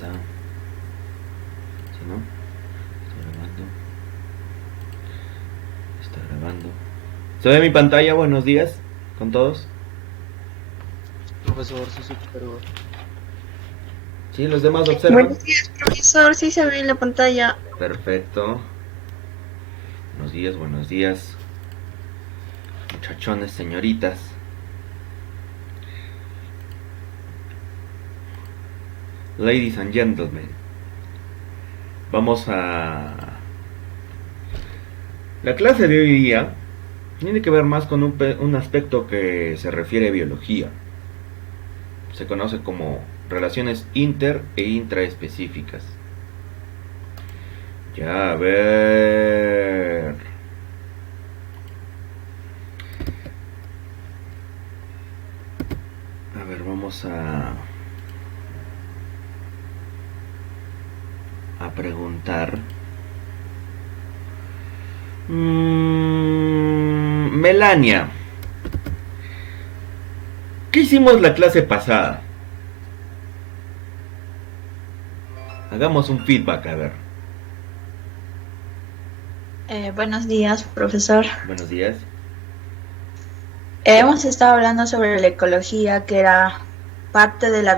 está. Si no, está grabando. Está grabando. ¿Se ve mi pantalla? Buenos días con todos. Profesor, sí se observa. Sí, los demás observan. Buenos días, profesor. Sí se ve en la pantalla. Perfecto. Buenos días, muchachones, señoritas. Ladies and gentlemen. Vamos a... La clase de hoy día tiene que ver más con un aspecto que se refiere a biología. Se conoce como relaciones inter e intraespecíficas. Ya, a ver. A ver, vamos a preguntar. Melania, ¿qué hicimos la clase pasada? Hagamos un feedback, a ver. Buenos días, profesor. Buenos días. Hemos estado hablando sobre la ecología, que era parte de la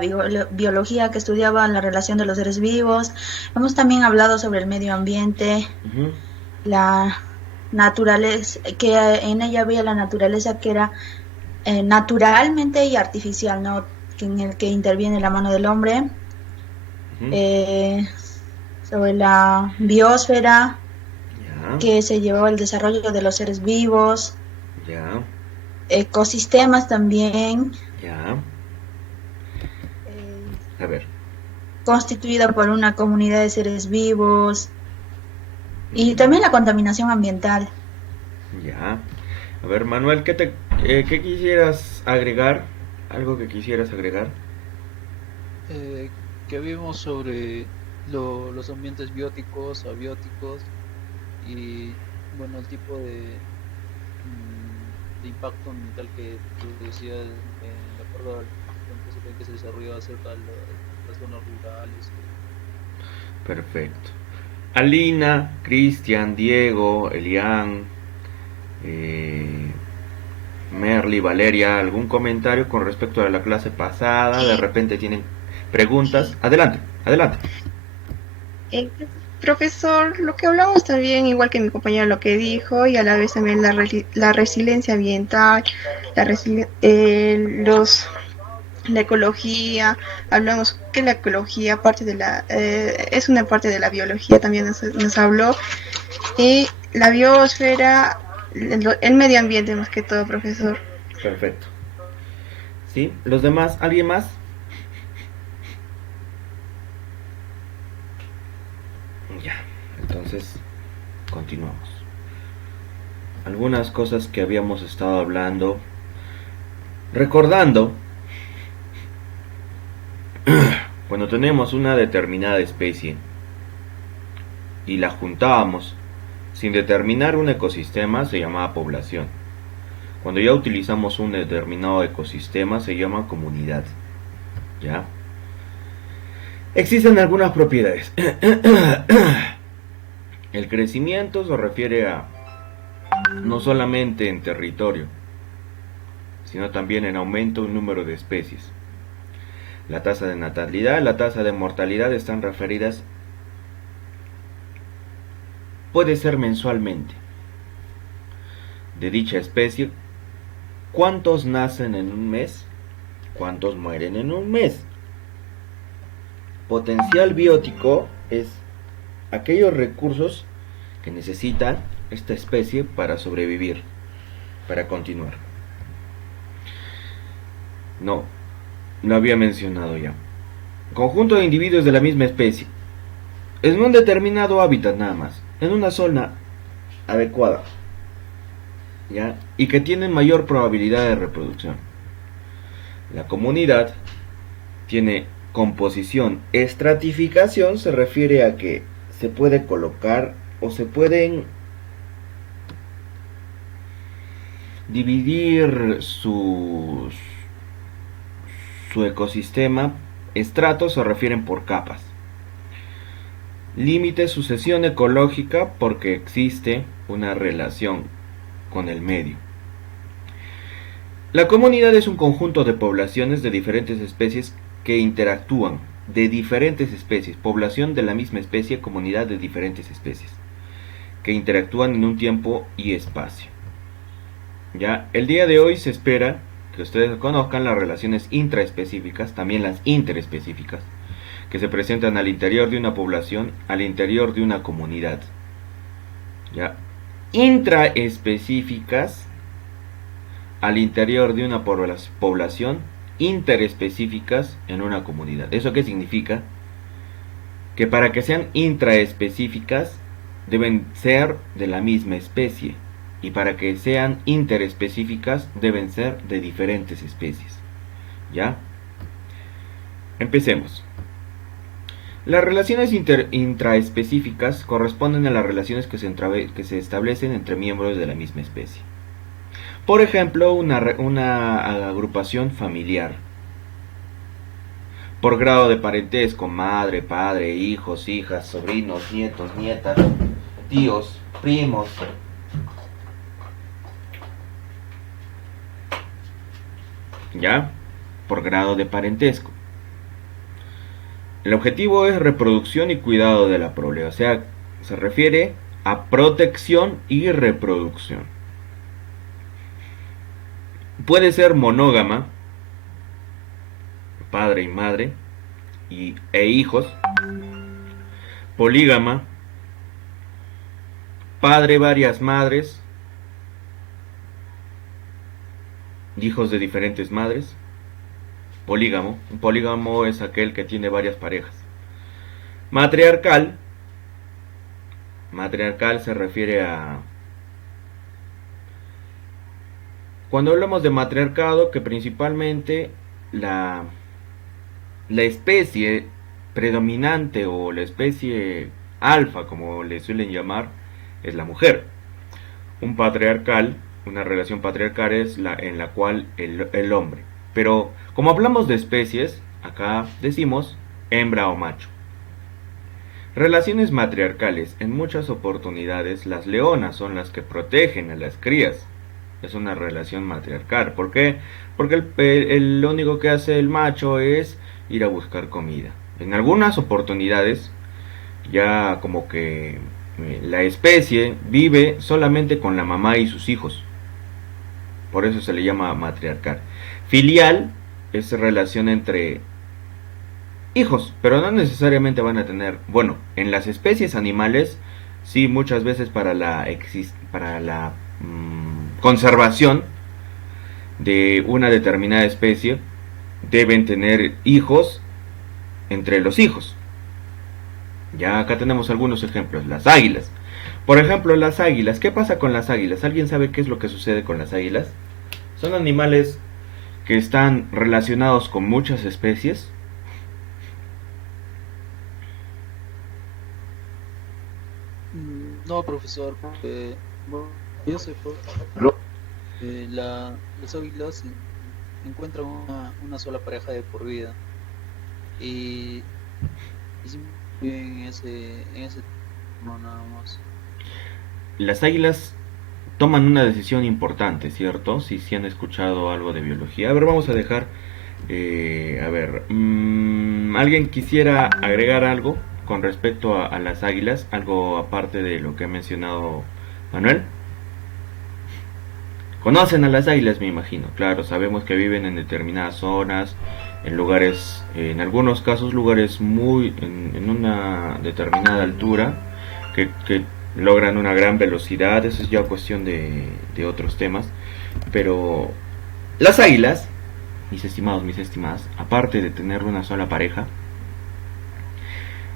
biología que estudiaba la relación de los seres vivos. Hemos también hablado sobre el medio ambiente, Ujú. la naturaleza, que en ella había la naturaleza que era naturalmente y artificial, ¿no? En el que interviene la mano del hombre. Ujú. Eh, Sobre la biosfera, Ya, que se llevó el desarrollo de los seres vivos, ya, ecosistemas también, ya. eh, A ver. constituida por una comunidad de seres vivos, y Ujú. también la contaminación ambiental. Ya. A ver, Manuel, ¿qué quisieras agregar? ¿Algo que quisieras agregar? Eh, que vimos sobre los ambientes bióticos, abióticos y, bueno, el tipo de impacto ambiental que producía de acuerdo al tiempo en que se desarrollaba cerca de las zonas rurales. Perfecto. Alina, Cristian, Diego, Elian, eh, Merly, Valeria, ¿algún comentario con respecto a la clase pasada? De Eh, repente tienen preguntas. Adelante, adelante. eh, Profesor, lo que hablamos también, igual que mi compañero lo que dijo, y a la vez también la resiliencia ambiental, la ecología, hablamos que la ecología parte de es una parte de la biología, también nos habló, y la biosfera, el medio ambiente más que todo, profesor. Perfecto. ¿Sí? ¿Los demás? ¿Alguien más? Ya. Entonces, continuamos. Algunas cosas que habíamos estado hablando. Recordando, cuando tenemos una determinada especie y la juntábamos sin determinar un ecosistema, se llamaba población. Cuando ya utilizamos un determinado ecosistema, se llama comunidad. ¿Ya? Existen algunas propiedades. El crecimiento se refiere a no solamente en territorio, sino también en aumento en número de especies. La tasa de natalidad, la tasa de mortalidad están referidas, puede ser mensualmente, de dicha especie, cuántos nacen en un mes, cuántos mueren en un mes. Potencial biótico es aquellos recursos que necesita esta especie para sobrevivir, para continuar. No, lo había mencionado ya. Conjunto de individuos de la misma especie, en un determinado hábitat nada más, en una zona adecuada, ¿ya? Y que tienen mayor probabilidad de reproducción. La comunidad tiene composición. Estratificación se refiere a que se puede colocar o se pueden dividir su ecosistema. Estratos se refieren por capas. Límite: sucesión ecológica, porque existe una relación con el medio. La comunidad es un conjunto de poblaciones de diferentes especies que interactúan, de diferentes especies, población de la misma especie, comunidad de diferentes especies, que interactúan en un tiempo y espacio. Ya, el día de hoy se espera que ustedes conozcan las relaciones intraespecíficas, también las interespecíficas, que se presentan al interior de una población, al interior de una comunidad. Ya, intraespecíficas al interior de una población, interespecíficas en una comunidad. ¿Eso qué significa? Que para que sean intraespecíficas deben ser de la misma especie, y para que sean interespecíficas deben ser de diferentes especies. ¿Ya? Empecemos. Las relaciones intraespecíficas corresponden a las relaciones que se establecen entre miembros de la misma especie. Por ejemplo, una agrupación familiar. Por grado de parentesco: madre, padre, hijos, hijas, sobrinos, nietos, nietas, tíos, primos. ¿Ya? Por grado de parentesco. El objetivo es reproducción y cuidado de la prole, o sea, se refiere a protección y reproducción. Puede ser monógama, padre y madre, e hijos. Polígama, padre, varias madres, hijos de diferentes madres. Polígamo. Un polígamo es aquel que tiene varias parejas. Matriarcal. Matriarcal se refiere a... Cuando hablamos de matriarcado, que principalmente la especie predominante, o la especie alfa, como le suelen llamar, es la mujer. Un patriarcal, una relación patriarcal, es en la cual el hombre. Pero como hablamos de especies, acá decimos hembra o macho. Relaciones matriarcales: en muchas oportunidades las leonas son las que protegen a las crías. Es una relación matriarcal. ¿Por qué? Porque lo único que hace el macho es ir a buscar comida. En algunas oportunidades ya como que la especie vive solamente con la mamá y sus hijos. Por eso se le llama matriarcal. Filial es relación entre hijos, pero no necesariamente van a tener... Bueno, en las especies animales, sí, muchas veces para la conservación de una determinada especie, deben tener hijos entre los hijos. Ya acá tenemos algunos ejemplos. Las águilas. Por ejemplo, las águilas. ¿Qué pasa con las águilas? ¿Alguien sabe qué es lo que sucede con las águilas? Son animales que están relacionados con muchas especies. No, profesor, porque bueno, yo sé las águilas encuentran una sola pareja de por vida. Y en ese no, nada más. Las águilas toman una decisión importante, ¿cierto? Si han escuchado algo de biología. A ver, vamos a dejar... ¿alguien quisiera agregar algo con respecto a las águilas? Algo aparte de lo que ha mencionado Manuel. Conocen a las águilas, me imagino. Claro, sabemos que viven en determinadas zonas, en lugares, en algunos casos lugares en una determinada altura, que logran una gran velocidad. Eso es ya cuestión de otros temas. Pero las águilas, mis estimados, mis estimadas, aparte de tener una sola pareja,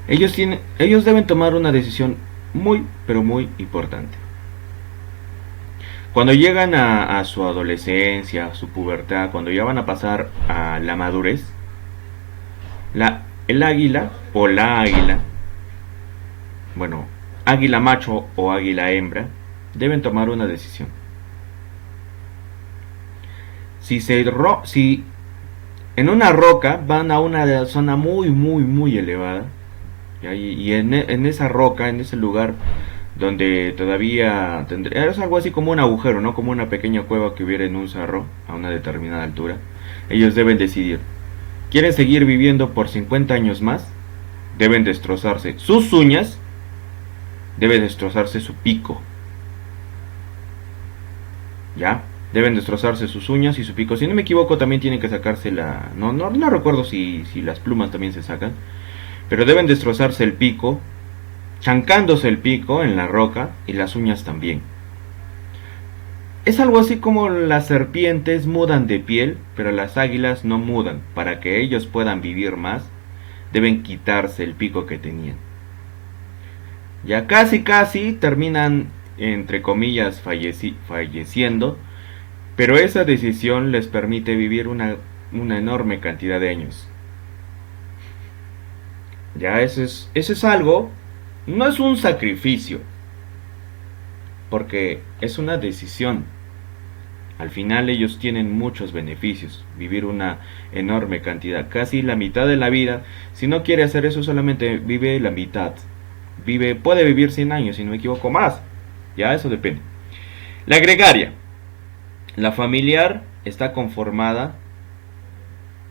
ellos deben tomar una decisión muy, pero muy importante. Cuando llegan a su adolescencia, a su pubertad, cuando ya van a pasar a la madurez, el águila o la águila, bueno, águila macho o águila hembra, deben tomar una decisión. Si en una roca van a una zona muy, muy, muy elevada, ¿ya? Y en esa roca, en ese lugar donde todavía tendría, es algo así como un agujero, ¿no? Como una pequeña cueva que hubiera en un cerro a una determinada altura. Ellos deben decidir, ¿quieren seguir viviendo por 50 años más? Deben destrozarse sus uñas, debe destrozarse su pico, ¿ya? Deben destrozarse sus uñas y su pico. Si no me equivoco, también tienen que sacarse la... No recuerdo si las plumas también se sacan. Pero deben destrozarse el pico, chancándose el pico en la roca y las uñas también. Es algo así como las serpientes mudan de piel, pero las águilas no mudan. Para que ellos puedan vivir más, deben quitarse el pico que tenían. Ya casi terminan, entre comillas, falleciendo, pero esa decisión les permite vivir una enorme cantidad de años. Ya eso es algo, no es un sacrificio, porque es una decisión. Al final ellos tienen muchos beneficios, vivir una enorme cantidad, casi la mitad de la vida. Si no quiere hacer eso, solamente vive la mitad. Puede vivir 100 años, si no me equivoco, más. Ya eso depende. La gregaria. La familiar está conformada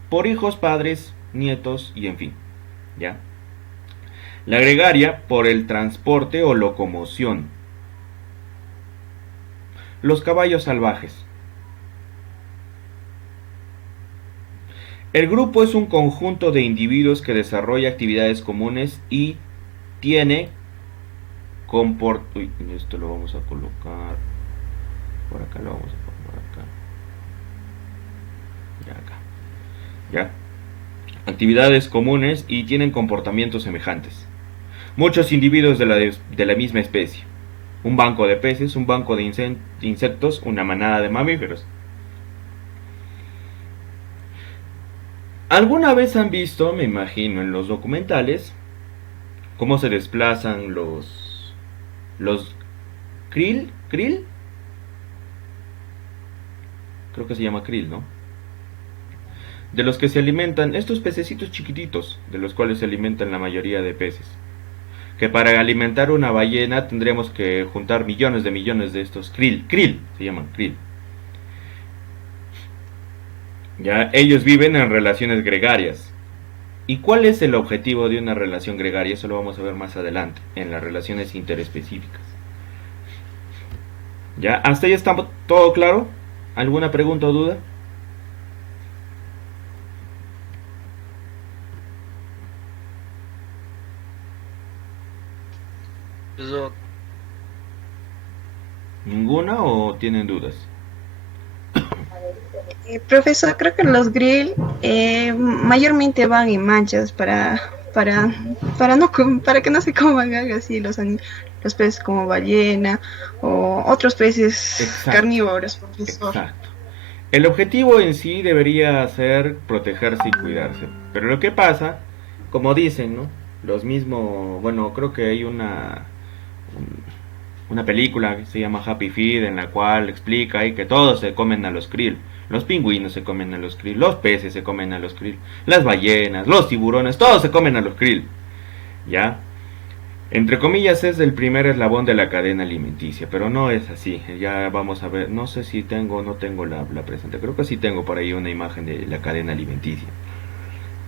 por hijos, padres, nietos y en fin. ¿Ya? La gregaria por el transporte o locomoción. Los caballos salvajes. El grupo es un conjunto de individuos que desarrolla actividades comunes y tiene esto lo vamos a colocar por acá, lo vamos a poner por acá. Ya acá. Ya. Actividades comunes y tienen comportamientos semejantes. Muchos individuos de la misma especie. Un banco de peces, un banco de insectos, una manada de mamíferos. ¿Alguna vez han visto, me imagino, en los documentales, cómo se desplazan los krill? ¿Krill? Creo que se llama krill, ¿no? De los que se alimentan, estos pececitos chiquititos, de los cuales se alimentan la mayoría de peces. Que para alimentar una ballena tendríamos que juntar millones de estos krill. Krill, se llaman krill. Ya, ellos viven en relaciones gregarias. ¿Y cuál es el objetivo de una relación gregaria? Eso lo vamos a ver más adelante, en las relaciones interespecíficas. ¿Ya? ¿Hasta ahí está todo claro? ¿Alguna pregunta o duda? Eso, ¿Ninguna o tienen dudas? Profesor, creo que los grill mayormente van en manchas para que no se coman algo así los peces como ballena o otros peces Exacto. carnívoros, profesor. Exacto. El objetivo en sí debería ser protegerse y cuidarse. Pero lo que pasa, como dicen, ¿no? Los mismos, bueno, creo que hay una película que se llama Happy Feet en la cual explica ahí que todos se comen a los krill. Los pingüinos se comen a los krill, los peces se comen a los krill, las ballenas, los tiburones, todos se comen a los krill. ¿Ya? Entre comillas es el primer eslabón de la cadena alimenticia, pero no es así. Ya vamos a ver, no sé si tengo o no tengo la presente. Creo que sí tengo por ahí una imagen de la cadena alimenticia.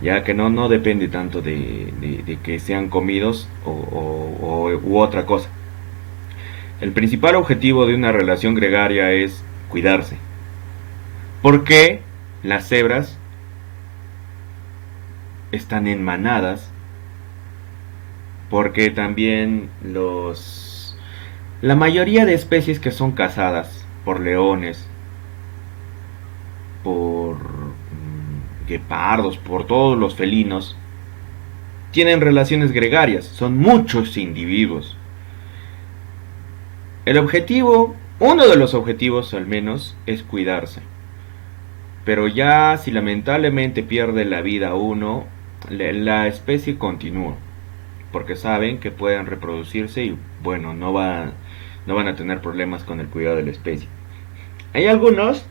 Ya que no depende tanto de que sean comidos u otra cosa. El principal objetivo de una relación gregaria es cuidarse. ¿Por qué las cebras están en manadas? Porque también la mayoría de especies que son cazadas por leones, por guepardos, por todos los felinos, tienen relaciones gregarias, son muchos individuos. El objetivo, uno de los objetivos al menos, es cuidarse. Pero ya si lamentablemente pierde la vida uno, la especie continúa. Porque saben que pueden reproducirse y bueno, no van a tener problemas con el cuidado de la especie. Hay algunos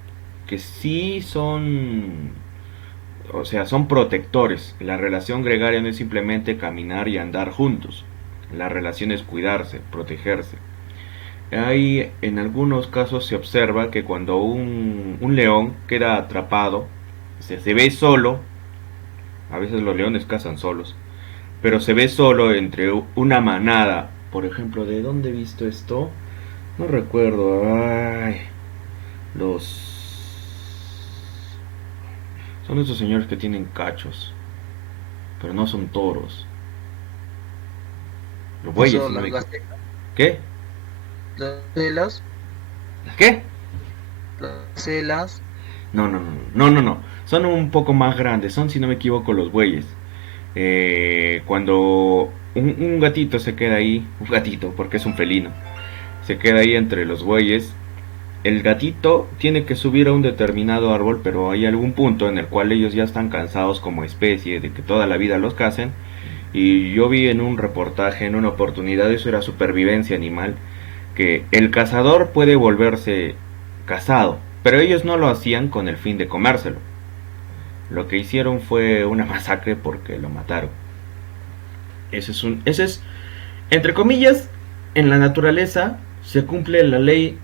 que sí son o sea, son protectores. La relación gregaria no es simplemente caminar y andar juntos. La relación es cuidarse, protegerse. Hay, en algunos casos se observa que cuando un león queda atrapado, se ve solo, a veces los leones cazan solos, pero se ve solo entre una manada. Por ejemplo, ¿de dónde he visto esto? No recuerdo. Ay, los... Son esos señores que tienen cachos, pero no son toros. Los bueyes, Eso, si no me las equivoco. ¿Qué? celas, ¿Qué? las celas. No, no, no, no, no, no. Son un poco más grandes. Son, si no me equivoco, los bueyes. Cuando un gatito se queda ahí, un gatito, porque es un felino, se queda ahí entre los bueyes, el gatito tiene que subir a un determinado árbol, pero hay algún punto en el cual ellos ya están cansados como especie de que toda la vida los cacen. Y yo vi en un reportaje, en una oportunidad, eso era supervivencia animal, que el cazador puede volverse cazado, pero ellos no lo hacían con el fin de comérselo. Lo que hicieron fue una masacre porque lo mataron. Ese es, entre comillas, en la naturaleza se cumple la ley,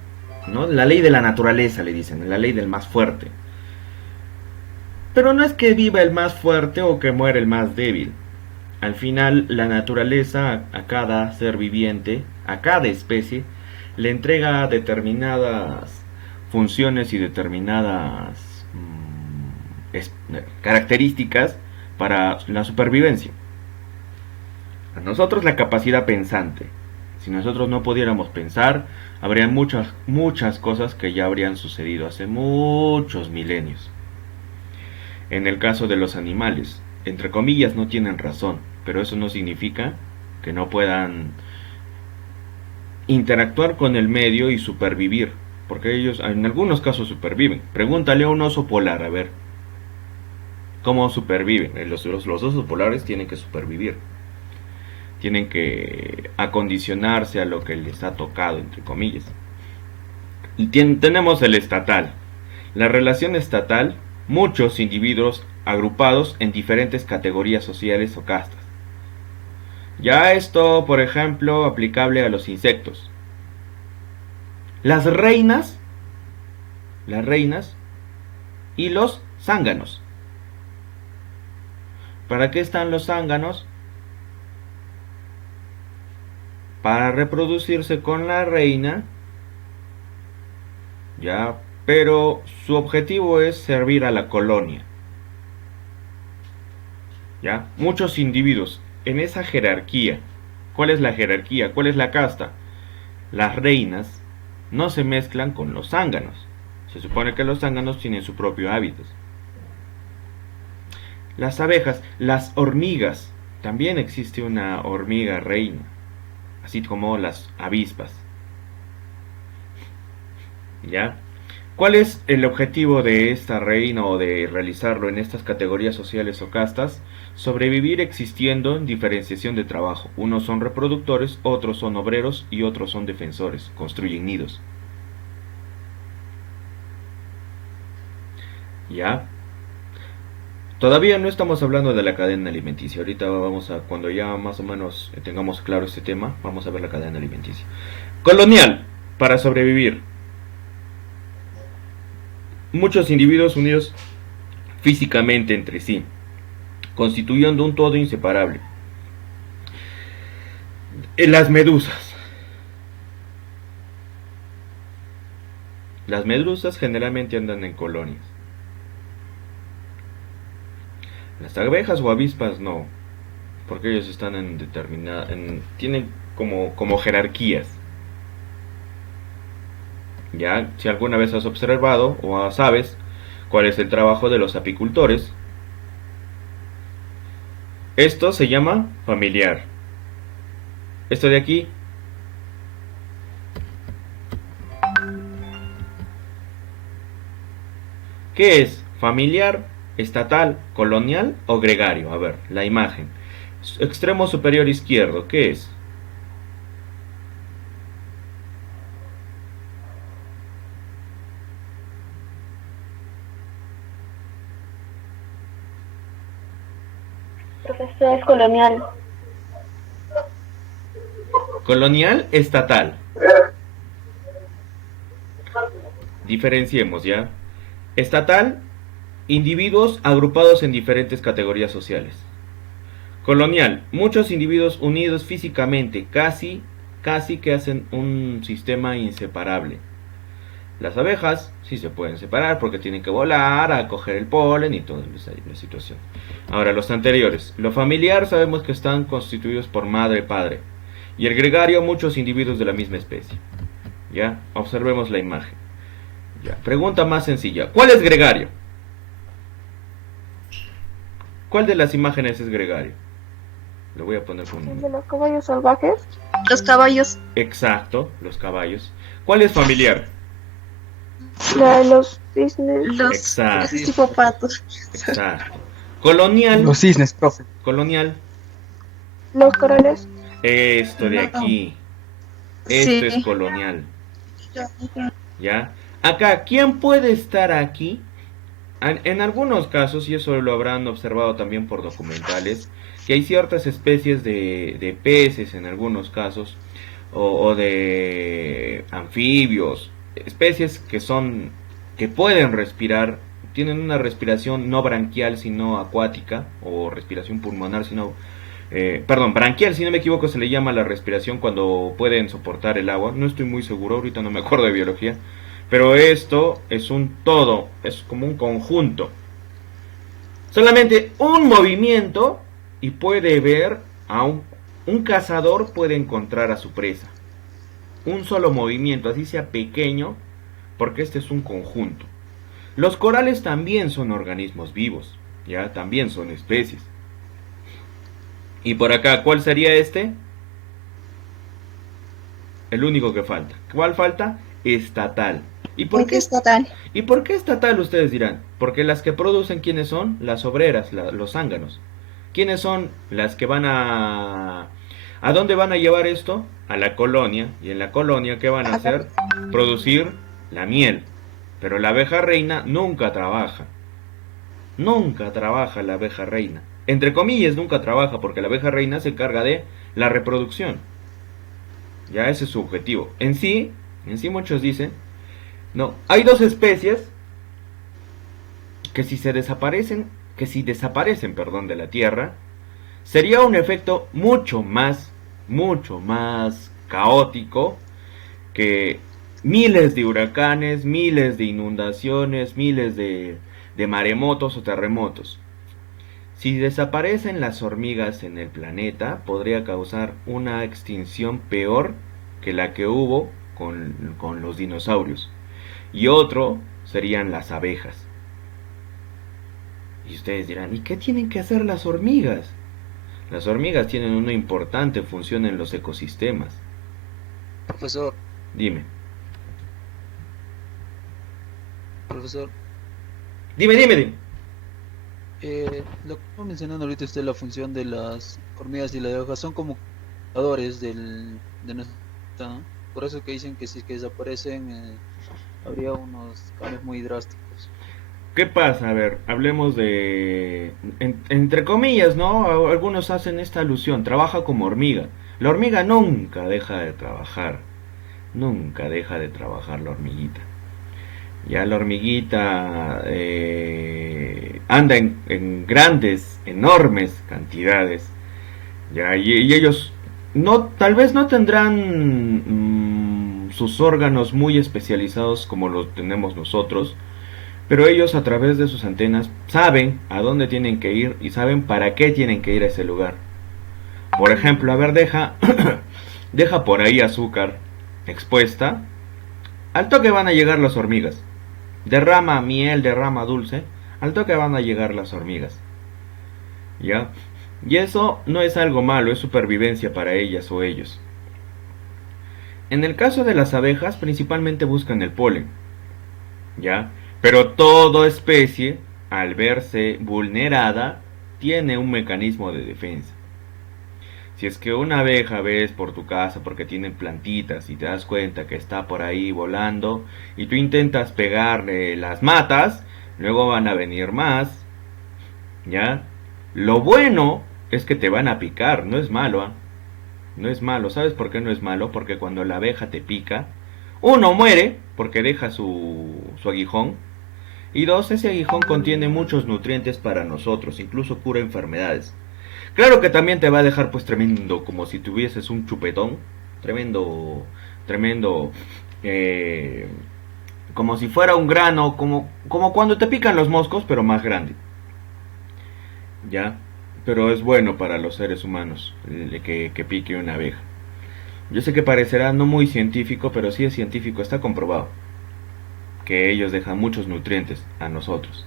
¿no? La ley de la naturaleza, le dicen, la ley del más fuerte. Pero no es que viva el más fuerte o que muera el más débil. Al final, la naturaleza a cada ser viviente, a cada especie, le entrega determinadas funciones y determinadas características para la supervivencia. A nosotros la capacidad pensante. Si nosotros no pudiéramos pensar, habría muchas cosas que ya habrían sucedido hace muchos milenios. En el caso de los animales, entre comillas, no tienen razón, pero eso no significa que no puedan interactuar con el medio y supervivir, porque ellos en algunos casos superviven. Pregúntale a un oso polar, a ver, ¿cómo superviven? Los osos polares tienen que supervivir, tienen que acondicionarse a lo que les ha tocado, entre comillas. Y tenemos el estatal. La relación estatal, muchos individuos agrupados en diferentes categorías sociales o castas. Ya esto, por ejemplo, aplicable a los insectos. Las reinas, las reinas y los zánganos. ¿Para qué están los zánganos? Para reproducirse con la reina, ya, pero su objetivo es servir a la colonia. ¿Ya? Muchos individuos en esa jerarquía. ¿Cuál es la jerarquía? ¿Cuál es la casta? Las reinas no se mezclan con los zánganos. Se supone que los zánganos tienen su propio hábitat. Las abejas, las hormigas. También existe una hormiga reina, así como las avispas. ¿Ya? ¿Cuál es el objetivo de esta reina o de realizarlo en estas categorías sociales o castas? Sobrevivir existiendo en diferenciación de trabajo. Unos son reproductores, otros son obreros y otros son defensores. Construyen nidos. ¿Ya? Todavía no estamos hablando de la cadena alimenticia. Ahorita vamos a, cuando ya más o menos tengamos claro este tema, vamos a ver la cadena alimenticia. Colonial, para sobrevivir. Muchos individuos unidos físicamente entre sí, constituyendo un todo inseparable. Las medusas. Las medusas generalmente andan en colonias. Las abejas o avispas no, porque ellos están en determinada, tienen como jerarquías. Ya, si alguna vez has observado o sabes cuál es el trabajo de los apicultores, esto se llama familiar. Esto de aquí, ¿qué es? ¿Familiar, estatal, colonial o gregario? A ver, la imagen. Extremo superior izquierdo, ¿qué es? Eso es colonial. Colonial, estatal. Diferenciemos, ¿ya? Estatal, individuos agrupados en diferentes categorías sociales. Colonial, muchos individuos unidos físicamente, casi que hacen un sistema inseparable. Las abejas sí se pueden separar porque tienen que volar a coger el polen y toda la situación. Ahora, los anteriores. Lo familiar sabemos que están constituidos por madre y padre. Y el gregario, muchos individuos de la misma especie. ¿Ya? Observemos la imagen. Ya. Pregunta más sencilla. ¿Cuál es gregario? ¿Cuál de las imágenes es gregario? Lo voy a poner con... ¿El de los caballos salvajes? Los caballos. Exacto, los caballos. ¿Cuál es familiar? La de los cisnes. Los Exacto. es tipo patos. Exacto. Colonial. Los cisnes, profe. Colonial. Los corales. Esto de aquí. Esto Sí. es colonial. ¿Ya? Acá, ¿quién puede estar aquí? En algunos casos, y eso lo habrán observado también por documentales, que hay ciertas especies de peces en algunos casos, o de anfibios, especies que pueden respirar, tienen una respiración no branquial sino acuática, o respiración pulmonar sino, branquial, si no me equivoco, se le llama la respiración cuando pueden soportar el agua. No estoy muy seguro, ahorita no me acuerdo de biología. Pero esto es un todo, es como un conjunto. Solamente un movimiento y puede ver a un cazador puede encontrar a su presa. Un solo movimiento, así sea pequeño, porque este es un conjunto. Los corales también son organismos vivos, ya también son especies. Y por acá, ¿cuál sería este? El único que falta. ¿Cuál falta? Estatal. ¿Y por qué estatal? ¿Y por qué estatal? Ustedes dirán. Porque las que producen, ¿quiénes son? Las obreras, los zánganos. ¿Quiénes son las que van a... ¿A dónde van a llevar esto? A la colonia. Y en la colonia, ¿qué van a hacer? Producir la miel. Pero la abeja reina nunca trabaja. Nunca trabaja la abeja reina. Entre comillas, nunca trabaja porque la abeja reina se encarga de la reproducción. Ya ese es su objetivo. En sí muchos dicen, no, hay dos especies que si desaparecen de la Tierra, sería un efecto mucho más caótico que miles de huracanes, miles de inundaciones, miles de maremotos o terremotos. Si desaparecen las hormigas en el planeta, podría causar una extinción peor que la que hubo con los dinosaurios. Y otro serían las abejas. Y ustedes dirán, ¿y qué tienen que hacer las hormigas? Las hormigas tienen una importante función en los ecosistemas. Profesor, Dime. profesor, Dime. lo que estaba mencionando ahorita usted, la función de las hormigas y las abejas son como cuidadores de nuestro planeta, ¿no? Por eso que dicen que si es que desaparecen, habría unos cambios muy drásticos. ¿Qué pasa? A ver, hablemos de... entre comillas, ¿no? Algunos hacen esta alusión, trabaja como hormiga. La hormiga nunca deja de trabajar. Nunca deja de trabajar la hormiguita. Ya la hormiguita anda en grandes, enormes cantidades. Ya, y ellos tal vez no tendrán sus órganos muy especializados como los tenemos nosotros, pero ellos a través de sus antenas saben a dónde tienen que ir y saben para qué tienen que ir a ese lugar. Por ejemplo, a ver, deja por ahí azúcar expuesta. Al toque van a llegar las hormigas. Derrama miel, derrama dulce. Al toque van a llegar las hormigas. ¿Ya? Y eso no es algo malo, es supervivencia para ellas o ellos. En el caso de las abejas, principalmente buscan el polen. ¿Ya? Pero toda especie, al verse vulnerada, tiene un mecanismo de defensa. Si es que una abeja ves por tu casa porque tiene plantitas y te das cuenta que está por ahí volando y tú intentas pegarle, las matas, luego van a venir más, ¿ya? Lo bueno es que te van a picar, no es malo, ¿ah? No es malo, ¿sabes por qué no es malo? Porque cuando la abeja te pica, uno muere porque deja su aguijón, y dos, ese aguijón contiene muchos nutrientes para nosotros, incluso cura enfermedades. Claro que también te va a dejar pues tremendo, como si tuvieses un chupetón, tremendo, tremendo, eh, como si fuera un grano, como cuando te pican los moscos, pero más grande, ¿ya? Pero es bueno para los seres humanos que pique una abeja. Yo sé que parecerá no muy científico, pero sí es científico, está comprobado que ellos dejan muchos nutrientes a nosotros,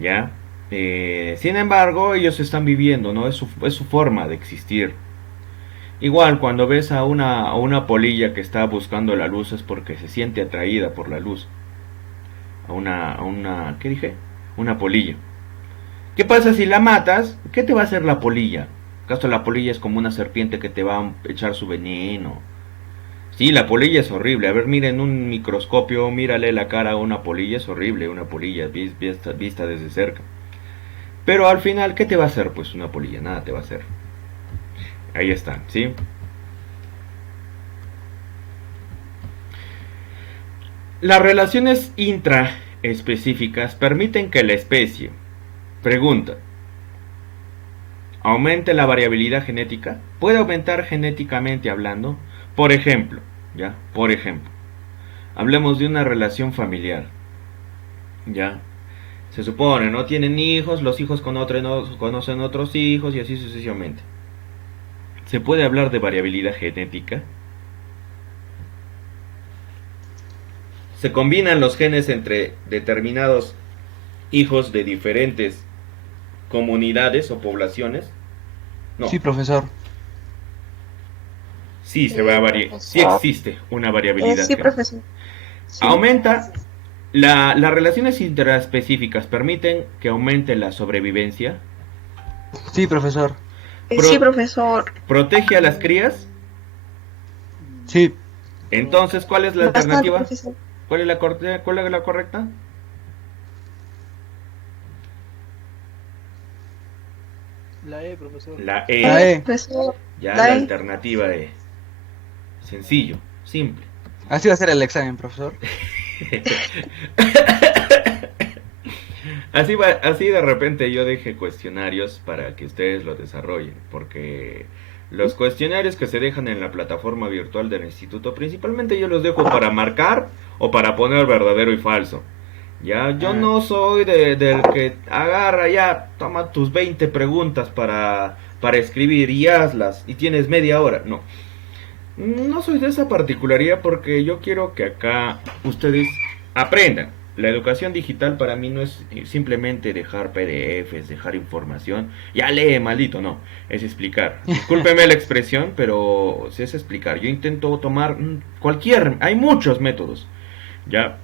¿ya? Sin embargo, ellos están viviendo, ¿no? Es su forma de existir. Igual, cuando ves a una polilla que está buscando la luz es porque se siente atraída por la luz. ¿Qué dije? Una polilla. ¿Qué pasa si la matas? ¿Qué te va a hacer la polilla? ¿Acaso la polilla es como una serpiente que te va a echar su veneno? Sí, la polilla es horrible. A ver, mira en un microscopio, mírale la cara a una polilla, es horrible, una polilla vista desde cerca. Pero al final, ¿qué te va a hacer? Pues una polilla, nada te va a hacer. Ahí está, ¿sí? Las relaciones intraespecíficas permiten que la especie, pregunta, aumente la variabilidad genética. ¿Puede aumentar genéticamente hablando? Por ejemplo, ¿ya? Por ejemplo, hablemos de una relación familiar, ¿ya? Se supone, ¿no? Tienen hijos, los hijos conocen otros hijos y así sucesivamente. ¿Se puede hablar de variabilidad genética? ¿Se combinan los genes entre determinados hijos de diferentes comunidades o poblaciones? No. Sí, profesor. Sí, sí profesor. existe una variabilidad. Sí, profesor. Sí. Aumenta. Las relaciones interespecíficas permiten que aumente la sobrevivencia. Sí, profesor. Sí, profesor. Protege a las crías. Sí. Entonces, ¿cuál es la Bastante, alternativa? profesor. ¿Cuál es la correcta? La E, profesor. La E. La E. Profesor. Ya La la E. alternativa E. Sencillo, simple. Así va a ser el examen, profesor. Así de repente yo dejé cuestionarios para que ustedes lo desarrollen, porque los cuestionarios que se dejan en la plataforma virtual del instituto, principalmente yo los dejo para marcar o para poner verdadero y falso. Ya, yo no soy del que agarra ya, toma tus 20 preguntas para escribir y hazlas y tienes media hora. No, no soy de esa particularidad porque yo quiero que acá ustedes aprendan. La educación digital para mí no es simplemente dejar PDFs, dejar información. Ya lee, maldito, no. Es explicar. Discúlpeme la expresión, pero es explicar. Yo intento tomar hay muchos métodos. Ya,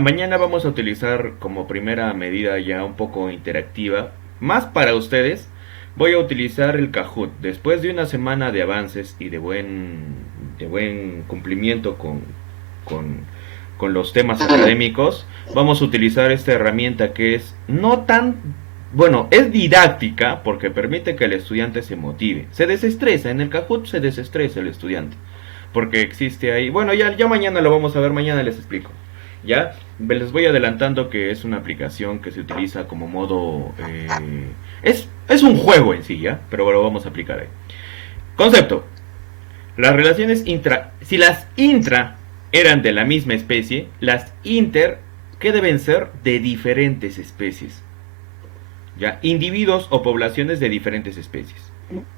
mañana vamos a utilizar como primera medida ya un poco interactiva. Más para ustedes, voy a utilizar el Kahoot. Después de una semana de avances y de buen cumplimiento con los temas académicos, vamos a utilizar esta herramienta que es no tan, bueno, es didáctica porque permite que el estudiante se motive, se desestresa, en el Kahoot se desestresa el estudiante, porque existe ahí, bueno, ya mañana lo vamos a ver, mañana les explico, ya, les voy adelantando que es una aplicación que se utiliza como modo, es un juego en sí, ya, pero lo vamos a aplicar ahí. Concepto, las relaciones si las intra eran de la misma especie, las inter, ¿qué deben ser? De diferentes especies. ¿Ya? Individuos o poblaciones de diferentes especies.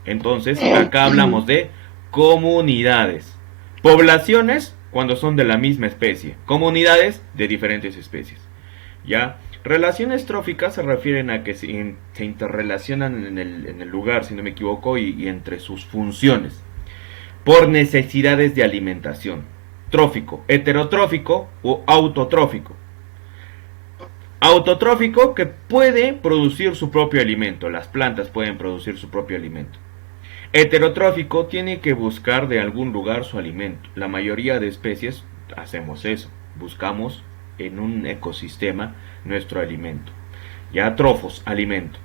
Entonces, acá hablamos de comunidades. Poblaciones cuando son de la misma especie. Comunidades de diferentes especies. ¿Ya? Relaciones tróficas se refieren a que se interrelacionan en el lugar, si no me equivoco, y entre sus funciones. Por necesidades de alimentación. Trófico, heterotrófico o autotrófico. Autotrófico que puede producir su propio alimento, las plantas pueden producir su propio alimento. Heterotrófico tiene que buscar de algún lugar su alimento. La mayoría de especies hacemos eso, buscamos en un ecosistema nuestro alimento. Ya, trofos, alimento.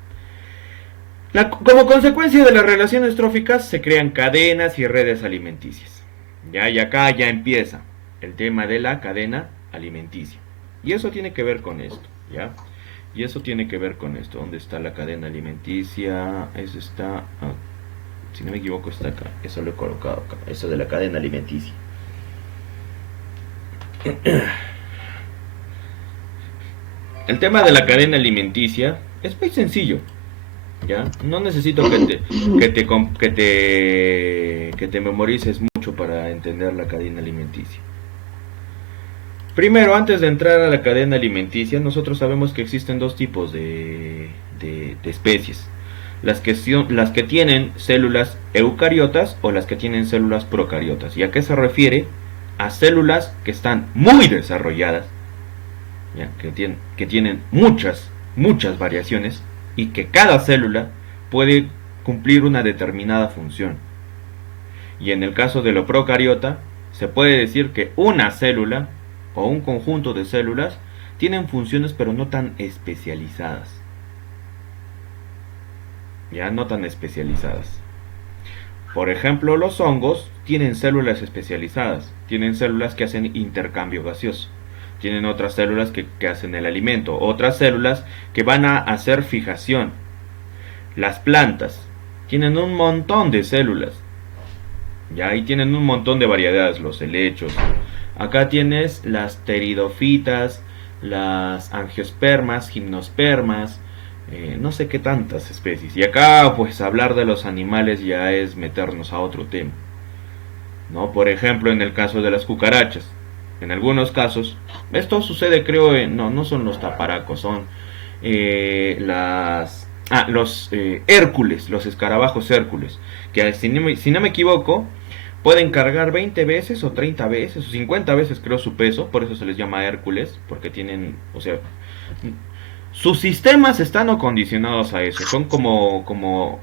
Como consecuencia de las relaciones tróficas se crean cadenas y redes alimenticias. Ya, y acá ya empieza el tema de la cadena alimenticia. Y eso tiene que ver con esto, ¿ya? Y eso tiene que ver con esto. ¿Dónde está la cadena alimenticia? Eso está, si no me equivoco, está acá. Eso lo he colocado acá. Eso de la cadena alimenticia. El tema de la cadena alimenticia es muy sencillo. ¿Ya? No necesito que te memorices mucho para entender la cadena alimenticia. Primero, antes de entrar a la cadena alimenticia, nosotros sabemos que existen dos tipos de especies. Las que tienen células eucariotas o las que tienen células procariotas. ¿Y a qué se refiere? A células que están muy desarrolladas, ¿ya? Que tienen muchas variaciones y que cada célula puede cumplir una determinada función. Y en el caso de lo procariota, se puede decir que una célula o un conjunto de células tienen funciones pero no tan especializadas. Ya no tan especializadas. Por ejemplo, los hongos tienen células especializadas, tienen células que hacen intercambio gaseoso, tienen otras células que hacen el alimento, otras células que van a hacer fijación. Las plantas tienen un montón de células, ya ahí tienen un montón de variedades, los helechos. Acá tienes las pteridofitas, las angiospermas, gimnospermas, no sé qué tantas especies. Y acá pues hablar de los animales ya es meternos a otro tema, ¿no? Por ejemplo, en el caso de las cucarachas, en algunos casos, esto sucede creo, no son los taparacos, son los Hércules, los escarabajos Hércules, que si no me equivoco, pueden cargar 20 veces o 30 veces o 50 veces creo su peso, por eso se les llama Hércules, porque tienen, o sea, sus sistemas están acondicionados a eso, son como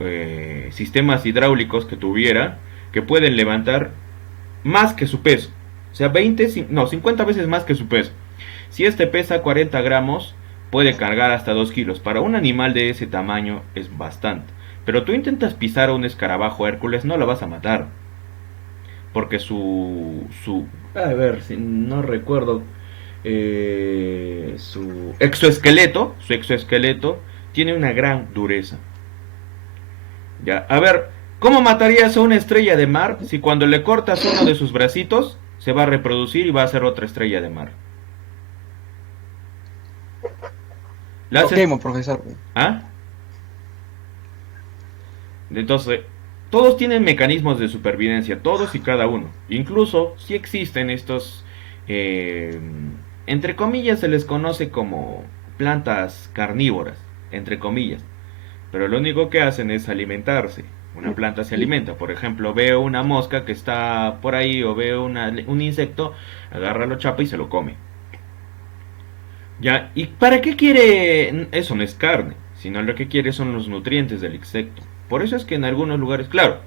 sistemas hidráulicos que pueden levantar más que su peso, o sea, 50 veces más que su peso. Si este pesa 40 gramos, puede cargar hasta 2 kilos. Para un animal de ese tamaño es bastante. Pero tú intentas pisar a un escarabajo Hércules, no lo vas a matar. Porque a ver, si no recuerdo, su exoesqueleto tiene una gran dureza. Ya, a ver, ¿cómo matarías a una estrella de mar si cuando le cortas uno de sus bracitos se va a reproducir y va a ser otra estrella de mar? Lo quemo, profesor. ¿Ah? Entonces, todos tienen mecanismos de supervivencia, todos y cada uno. Incluso, si existen estos, entre comillas, se les conoce como plantas carnívoras, entre comillas. Pero lo único que hacen es alimentarse. Una planta se alimenta. Por ejemplo, veo una mosca que está por ahí o veo un insecto, agarra lo chapa y se lo come. ¿Ya? ¿Y para qué quiere? Eso no es carne, sino lo que quiere son los nutrientes del insecto. Por eso es que en algunos lugares, claro,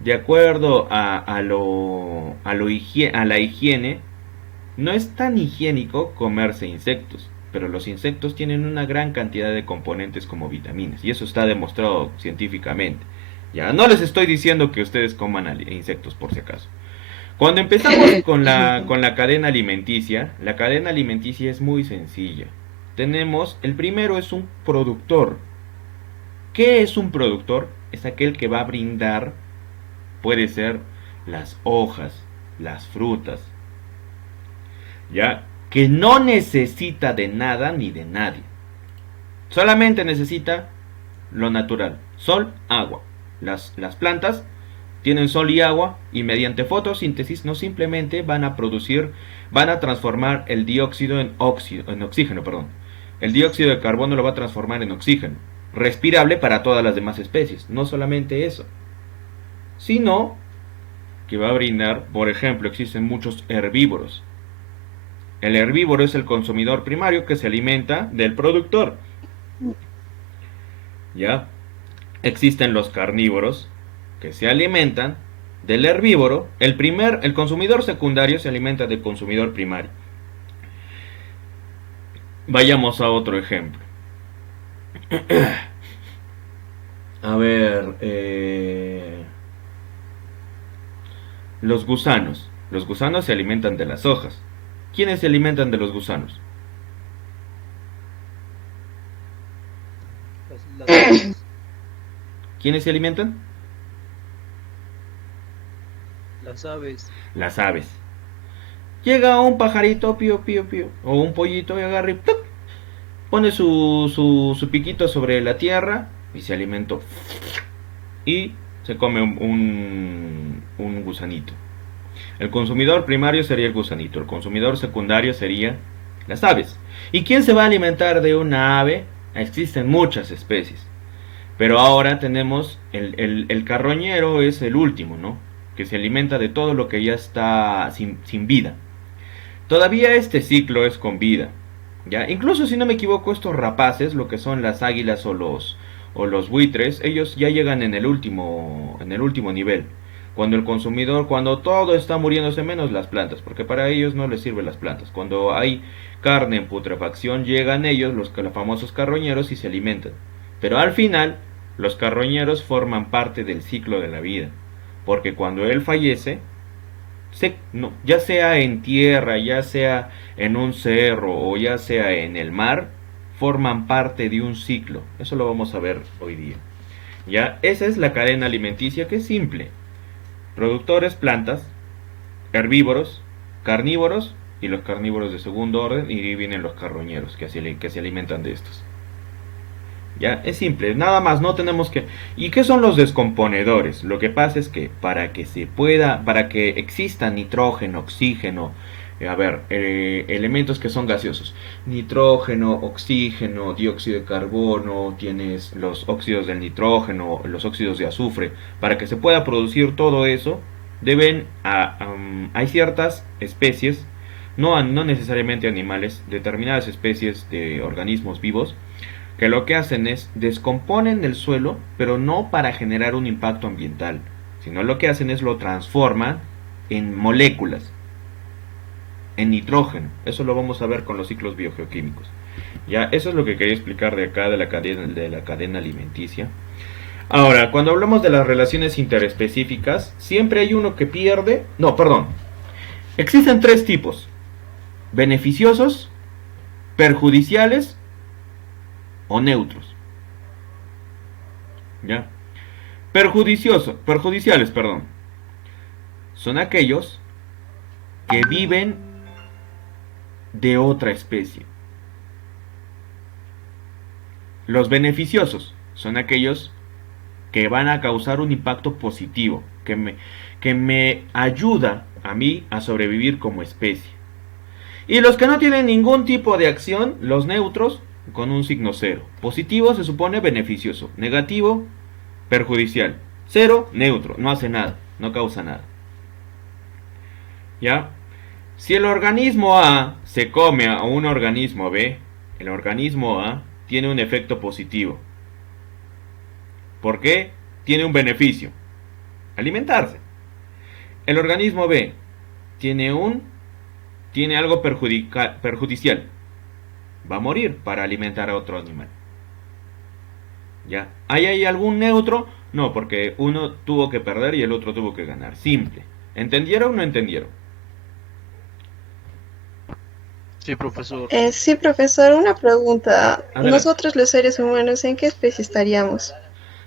de acuerdo a la higiene, no es tan higiénico comerse insectos, pero los insectos tienen una gran cantidad de componentes como vitaminas, y eso está demostrado científicamente. Ya, no les estoy diciendo que ustedes coman insectos por si acaso. Cuando empezamos con la cadena alimenticia es muy sencilla. El primero es un productor. ¿Qué es un productor? Es aquel que va a brindar, puede ser las hojas, las frutas, ya, que no necesita de nada ni de nadie. Solamente necesita lo natural, sol, agua. Las plantas tienen sol y agua y mediante fotosíntesis no simplemente van a transformar el dióxido en oxígeno, perdón. El dióxido de carbono lo va a transformar en oxígeno, respirable para todas las demás especies. No solamente eso, sino que va a brindar, por ejemplo, existen muchos herbívoros. El herbívoro es el consumidor primario que se alimenta del productor. ¿Ya? Existen los carnívoros que se alimentan del herbívoro. El consumidor secundario se alimenta del consumidor primario. Vayamos a otro ejemplo. A ver, los gusanos. Los gusanos se alimentan de las hojas. ¿Quiénes se alimentan de los gusanos? Las aves. ¿Quiénes se alimentan? Las aves. Las aves. Llega un pajarito, pío, pío, pío, o un pollito y agarra y ¡tup! Pone su piquito sobre la tierra y se alimentó. Y se come un gusanito. El consumidor primario sería el gusanito, el consumidor secundario sería las aves. ¿Y quién se va a alimentar de una ave? Existen muchas especies. Pero ahora tenemos el carroñero, es el último, ¿no? Que se alimenta de todo lo que ya está sin vida. Todavía este ciclo es con vida. ¿Ya? Incluso si no me equivoco, estos rapaces, lo que son las águilas o los buitres, ellos ya llegan en el último nivel. Cuando todo está muriéndose menos las plantas, porque para ellos no les sirven las plantas. Cuando hay carne en putrefacción, llegan ellos, los famosos carroñeros, y se alimentan. Pero al final, los carroñeros forman parte del ciclo de la vida. Porque cuando él fallece, no, ya sea en tierra, ya sea en un cerro o ya sea en el mar, forman parte de un ciclo. Eso lo vamos a ver hoy día. Ya, esa es la cadena alimenticia, que es simple. Productores, plantas, herbívoros, carnívoros y los carnívoros de segundo orden, y vienen los carroñeros que se alimentan de estos. Ya, es simple, nada más, no tenemos que... ¿Y qué son los descomponedores? Lo que pasa es que para que exista nitrógeno, oxígeno, elementos que son gaseosos, nitrógeno, oxígeno, dióxido de carbono, tienes los óxidos del nitrógeno, los óxidos de azufre, para que se pueda producir todo eso, hay ciertas especies, no necesariamente animales, determinadas especies de organismos vivos, que lo que hacen es descomponen el suelo, pero no para generar un impacto ambiental, sino lo que hacen es lo transforman en moléculas, en nitrógeno. Eso lo vamos a ver con los ciclos biogeoquímicos. Ya, eso es lo que quería explicar de acá de la cadena alimenticia. Ahora, cuando hablamos de las relaciones interespecíficas, siempre hay uno que pierde. No, perdón. Existen tres tipos: beneficiosos, perjudiciales o neutros. ¿Ya? Perjudiciales, perdón. Son aquellos que viven de otra especie. Los beneficiosos son aquellos que van a causar un impacto positivo, que me ayuda a mí a sobrevivir como especie. Y los que no tienen ningún tipo de acción, los neutros, con un signo cero. Positivo se supone beneficioso, negativo, perjudicial. Cero, neutro, no hace nada, no causa nada. ¿Ya? Si el organismo A se come a un organismo B, el organismo A tiene un efecto positivo. ¿Por qué? Tiene un beneficio: alimentarse. El organismo B tiene algo perjudicial. Va a morir para alimentar a otro animal. ¿Ya? ¿Ahí hay algún neutro? No, porque uno tuvo que perder y el otro tuvo que ganar. Simple. ¿Entendieron o no entendieron? Sí, profesor. Sí, profesor, una pregunta. Adelante. Nosotros los seres humanos, ¿en qué especie estaríamos?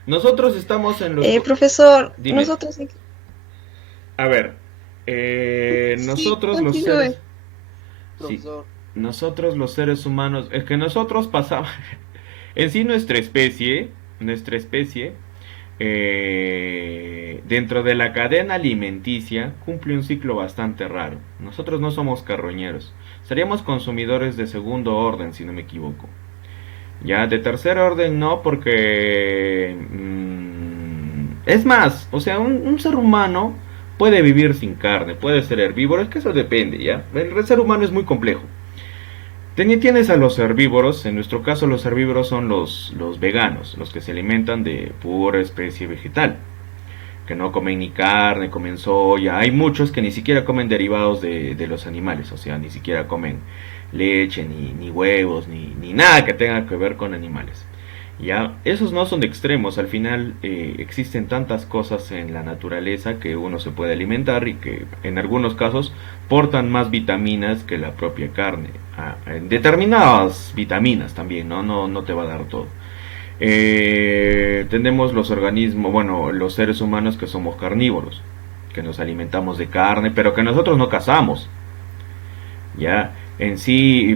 Nosotros estamos en los... Profesor, Dime. nosotros en qué... A ver, nosotros Sí, los continúe. seres... Sí, Profesor. nosotros los seres humanos... Es que nosotros pasamos... En sí nuestra especie, dentro de la cadena alimenticia, cumple un ciclo bastante raro. Nosotros no somos carroñeros. Seríamos consumidores de segundo orden, si no me equivoco. Ya, de tercer orden no, porque... es más, o sea, un ser humano puede vivir sin carne, puede ser herbívoro, es que eso depende, ¿ya? El ser humano es muy complejo. Tienes a los herbívoros, en nuestro caso los herbívoros son los veganos, los que se alimentan de pura especie vegetal, que no comen ni carne, comen soya. Hay muchos que ni siquiera comen derivados de los animales, o sea, ni siquiera comen leche, ni huevos, ni nada que tenga que ver con animales. Ya, esos no son extremos, al final existen tantas cosas en la naturaleza que uno se puede alimentar y que en algunos casos portan más vitaminas que la propia carne. En determinadas vitaminas también, ¿no? No te va a dar todo. Tenemos los organismos, bueno, los seres humanos que somos carnívoros, que nos alimentamos de carne, pero que nosotros no cazamos. Ya, en sí,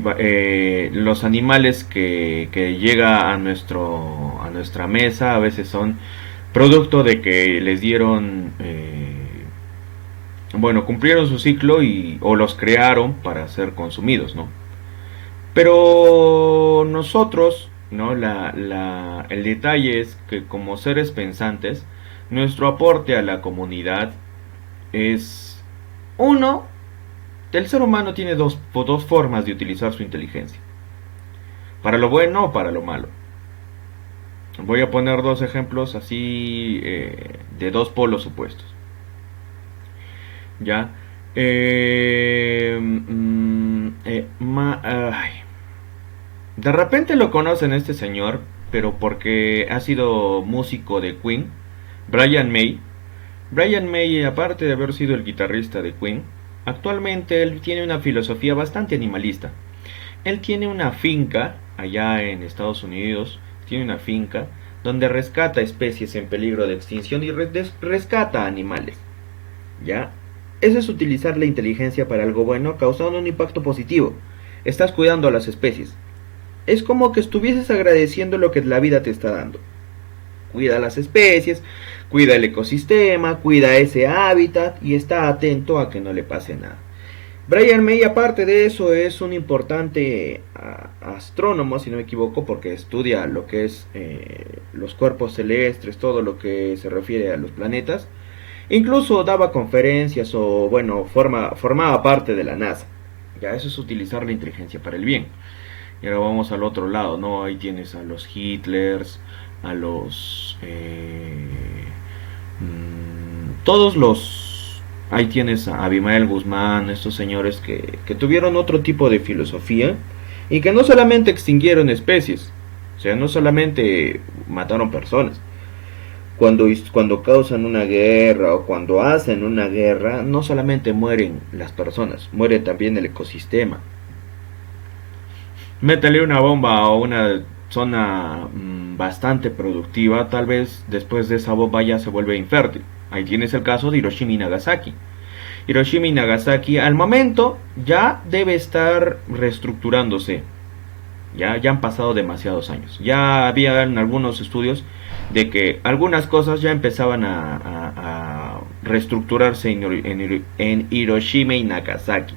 los animales que llega a nuestra mesa a veces son producto de que les dieron, bueno, cumplieron su ciclo o los crearon para ser consumidos, ¿no? Pero nosotros, ¿no? El detalle es que como seres pensantes, nuestro aporte a la comunidad es uno. El ser humano tiene dos formas de utilizar su inteligencia. Para lo bueno o para lo malo. Voy a poner dos ejemplos así de dos polos opuestos. ¿Ya? De repente lo conocen este señor, pero porque ha sido músico de Queen, Brian May. Brian May, aparte de haber sido el guitarrista de Queen, actualmente él tiene una filosofía bastante animalista. Él tiene una finca allá en Estados Unidos, tiene una finca donde rescata especies en peligro de extinción y rescata animales. ¿Ya? Eso es utilizar la inteligencia para algo bueno, causando un impacto positivo. Estás cuidando a las especies. Es como que estuvieses agradeciendo lo que la vida te está dando. Cuida las especies, cuida el ecosistema, cuida ese hábitat y está atento a que no le pase nada. Brian May, aparte de eso, es un importante astrónomo, si no me equivoco, porque estudia lo que es los cuerpos celestes, todo lo que se refiere a los planetas. Incluso daba conferencias o, bueno, formaba parte de la NASA. Ya, eso es utilizar la inteligencia para el bien. Y ahora vamos al otro lado, ¿no? Ahí tienes a los Hitlers, a los... todos los... Ahí tienes a Abimael Guzmán, estos señores que tuvieron otro tipo de filosofía y que no solamente extinguieron especies, o sea, no solamente mataron personas. Cuando causan una guerra o cuando hacen una guerra, no solamente mueren las personas, muere también el ecosistema. Métele una bomba a una zona bastante productiva, tal vez después de esa bomba ya se vuelve infértil. Ahí tienes el caso de Hiroshima y Nagasaki. Hiroshima y Nagasaki al momento ya debe estar reestructurándose. Ya han pasado demasiados años. Ya había en algunos estudios de que algunas cosas ya empezaban a reestructurarse en Hiroshima y Nagasaki.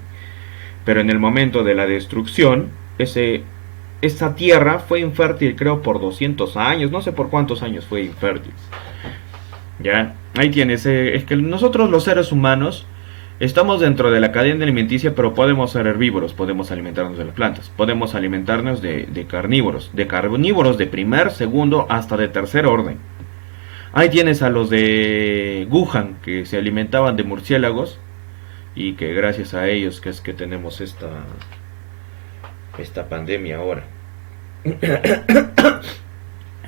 Pero en el momento de la destrucción, esa tierra fue infértil, creo, por 200 años. No sé por cuántos años fue infértil. Ya, ahí tienes. Es que nosotros los seres humanos estamos dentro de la cadena alimenticia, pero podemos ser herbívoros, podemos alimentarnos de las plantas, podemos alimentarnos de carnívoros de primer, segundo, hasta de tercer orden. Ahí tienes a los de Wuhan, que se alimentaban de murciélagos, y que gracias a ellos que es que tenemos esta pandemia ahora.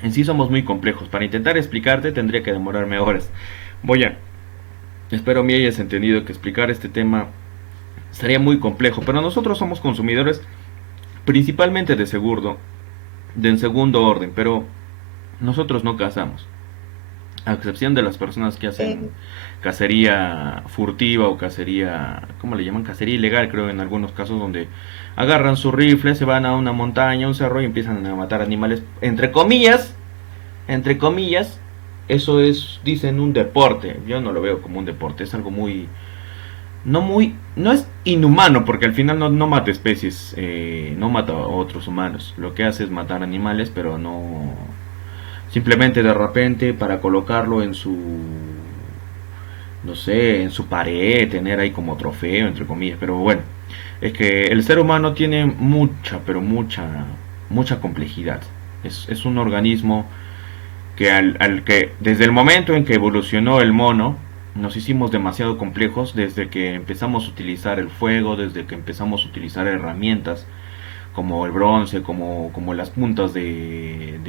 En sí somos muy complejos, para intentar explicarte tendría que demorarme horas. Espero me hayas entendido que explicar este tema sería muy complejo, pero nosotros somos consumidores principalmente de segundo orden, pero nosotros no cazamos, a excepción de las personas que hacen cacería furtiva o cacería, ¿cómo le llaman? Cacería ilegal, creo, en algunos casos, donde agarran su rifle, se van a una montaña, un cerro y empiezan a matar animales, entre comillas. Eso es, dicen, un deporte. Yo no lo veo como un deporte, es algo no es inhumano, porque al final no mata especies, no mata a otros humanos. Lo que hace es matar animales, pero no simplemente de repente para colocarlo en su, no sé, en su pared, tener ahí como trofeo, entre comillas. Pero bueno, es que el ser humano tiene mucha complejidad. Es un organismo que al que desde el momento en que evolucionó el mono, nos hicimos demasiado complejos, desde que empezamos a utilizar el fuego, desde que empezamos a utilizar herramientas como el bronce, como las puntas de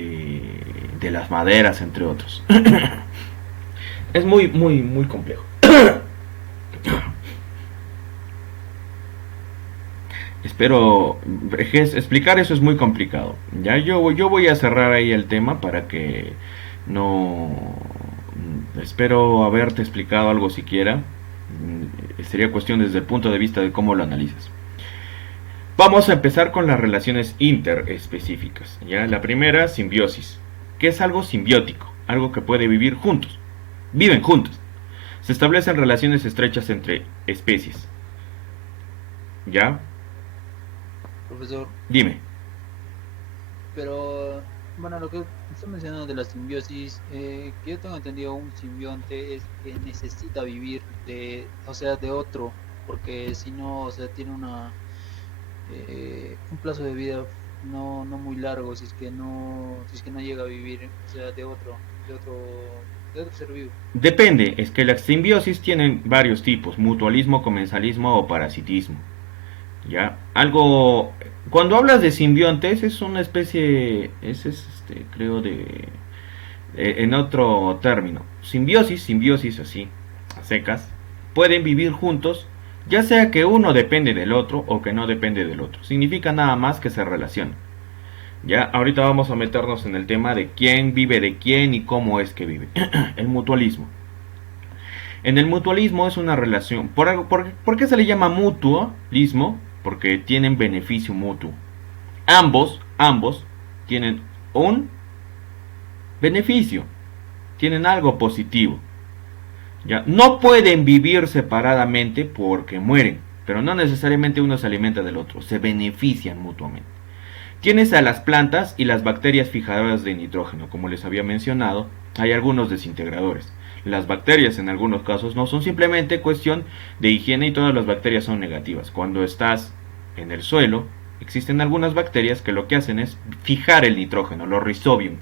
las maderas, entre otros. Es muy complejo. Espero, explicar eso es muy complicado. Ya yo voy a cerrar ahí el tema para que no... Espero haberte explicado algo siquiera. Sería cuestión desde el punto de vista de cómo lo analizas. Vamos a empezar con las relaciones interespecíficas. ¿Ya? La primera, simbiosis. ¿Qué es algo simbiótico? Algo que puede vivir juntos. Viven juntos. Se establecen relaciones estrechas entre especies. ¿Ya? Profesor, Dime. pero bueno, lo que está mencionando de la simbiosis, que yo tengo entendido, un simbionte es que necesita vivir o sea, de otro, porque si no, o sea, tiene un plazo de vida no muy largo si es que no llega a vivir, o sea, de otro ser vivo. Depende, es que las simbiosis tienen varios tipos: mutualismo, comensalismo o parasitismo. ¿Ya? Algo... Cuando hablas de simbiontes es una especie... creo en otro término. Simbiosis así, a secas. Pueden vivir juntos, ya sea que uno depende del otro o que no depende del otro. Significa nada más que se relacionan. Ya, ahorita vamos a meternos en el tema de quién vive de quién y cómo es que vive. El mutualismo. En el mutualismo es una relación... ¿Por qué se le llama mutualismo? Porque tienen beneficio mutuo. Ambos tienen un beneficio, tienen algo positivo. ¿Ya? No pueden vivir separadamente porque mueren, pero no necesariamente uno se alimenta del otro, se benefician mutuamente. Tienes a las plantas y las bacterias fijadoras de nitrógeno. Como les había mencionado, hay algunos desintegradores. Las bacterias en algunos casos no son simplemente cuestión de higiene y todas las bacterias son negativas. Cuando estás en el suelo, existen algunas bacterias que lo que hacen es fijar el nitrógeno, los rhizobium.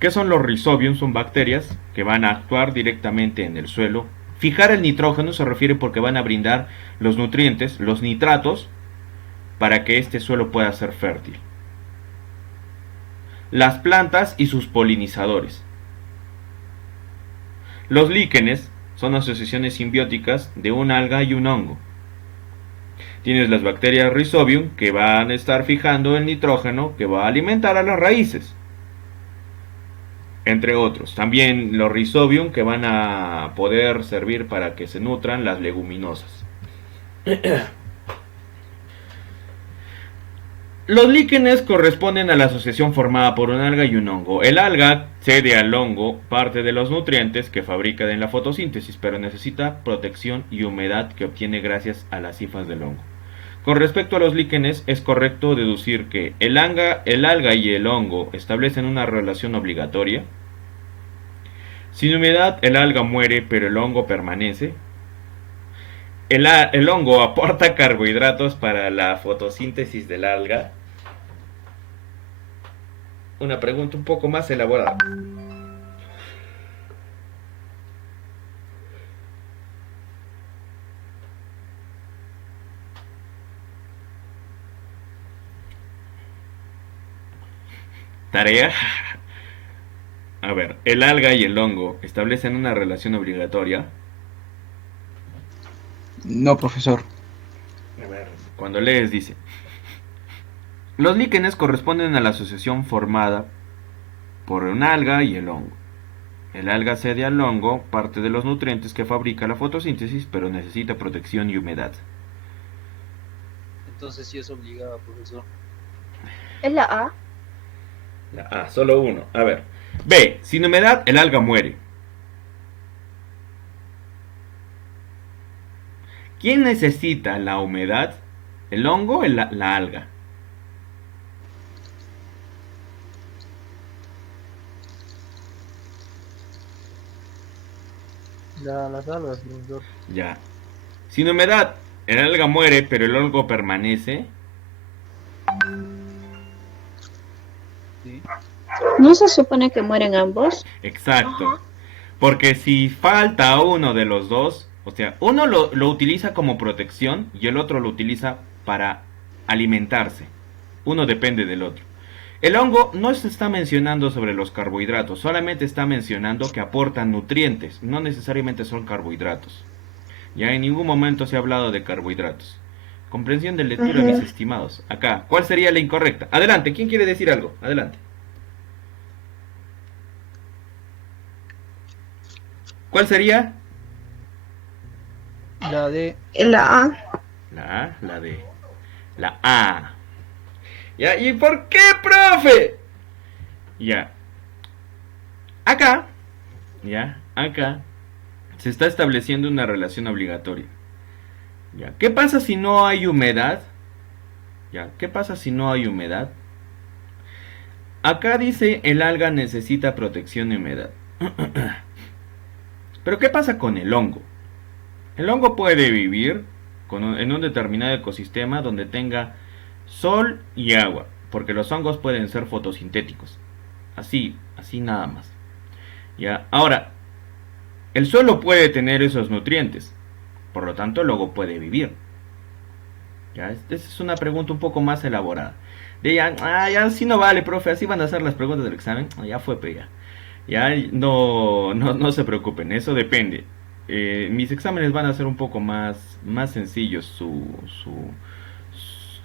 ¿Qué son los rhizobium? Son bacterias que van a actuar directamente en el suelo. Fijar el nitrógeno se refiere porque van a brindar los nutrientes, los nitratos, para que este suelo pueda ser fértil. Las plantas y sus polinizadores. Los líquenes son asociaciones simbióticas de un alga y un hongo. Tienes las bacterias Rhizobium que van a estar fijando el nitrógeno que va a alimentar a las raíces, entre otros. También los Rhizobium que van a poder servir para que se nutran las leguminosas. Los líquenes corresponden a la asociación formada por un alga y un hongo. El alga cede al hongo parte de los nutrientes que fabrica en la fotosíntesis, pero necesita protección y humedad que obtiene gracias a las hifas del hongo. Con respecto a los líquenes, es correcto deducir que el alga y el hongo establecen una relación obligatoria. Sin humedad, el alga muere, pero el hongo permanece. El hongo aporta carbohidratos para la fotosíntesis del alga. Una pregunta un poco más elaborada. Tarea. A ver, el alga y el hongo establecen una relación obligatoria. No, profesor. A ver, cuando lees dice: los líquenes corresponden a la asociación formada por un alga y el hongo. El alga cede al hongo parte de los nutrientes que fabrica la fotosíntesis, pero necesita protección y humedad. Entonces sí es obligado, profesor. ¿Es la A? La A, solo uno. A ver. B. Sin humedad, el alga muere. ¿Quién necesita la humedad? ¿El hongo o la alga? Las algas, profesor. Ya. Sin humedad, el alga muere, pero el hongo permanece. Sí. ¿No se supone que mueren ambos? Exacto. Ajá. Porque si falta uno de los dos, o sea, uno lo utiliza como protección y el otro lo utiliza para alimentarse. Uno depende del otro. El hongo no se está mencionando sobre los carbohidratos, solamente está mencionando que aportan nutrientes, no necesariamente son carbohidratos. Ya en ningún momento se ha hablado de carbohidratos. Comprensión del lectura, mis estimados. Acá, ¿cuál sería la incorrecta? Adelante, ¿quién quiere decir algo? Adelante. ¿Cuál sería? La de... La A. La A, la D. La A. Ya, ¿y por qué, profe? Ya. Acá, acá se está estableciendo una relación obligatoria. Ya, ¿qué pasa si no hay humedad? Ya, ¿qué pasa si no hay humedad? Acá dice el alga necesita protección de humedad. Pero ¿qué pasa con el hongo? El hongo puede vivir en un determinado ecosistema donde tenga sol y agua, porque los hongos pueden ser fotosintéticos. Así nada más. Ya, ahora, el suelo puede tener esos nutrientes, por lo tanto el hongo puede vivir. Ya, esta es una pregunta un poco más elaborada. Ya así no vale, profe, así van a hacer las preguntas del examen. Ya fue, pero ya. Ya no se preocupen, eso depende. Mis exámenes van a ser un poco más sencillos,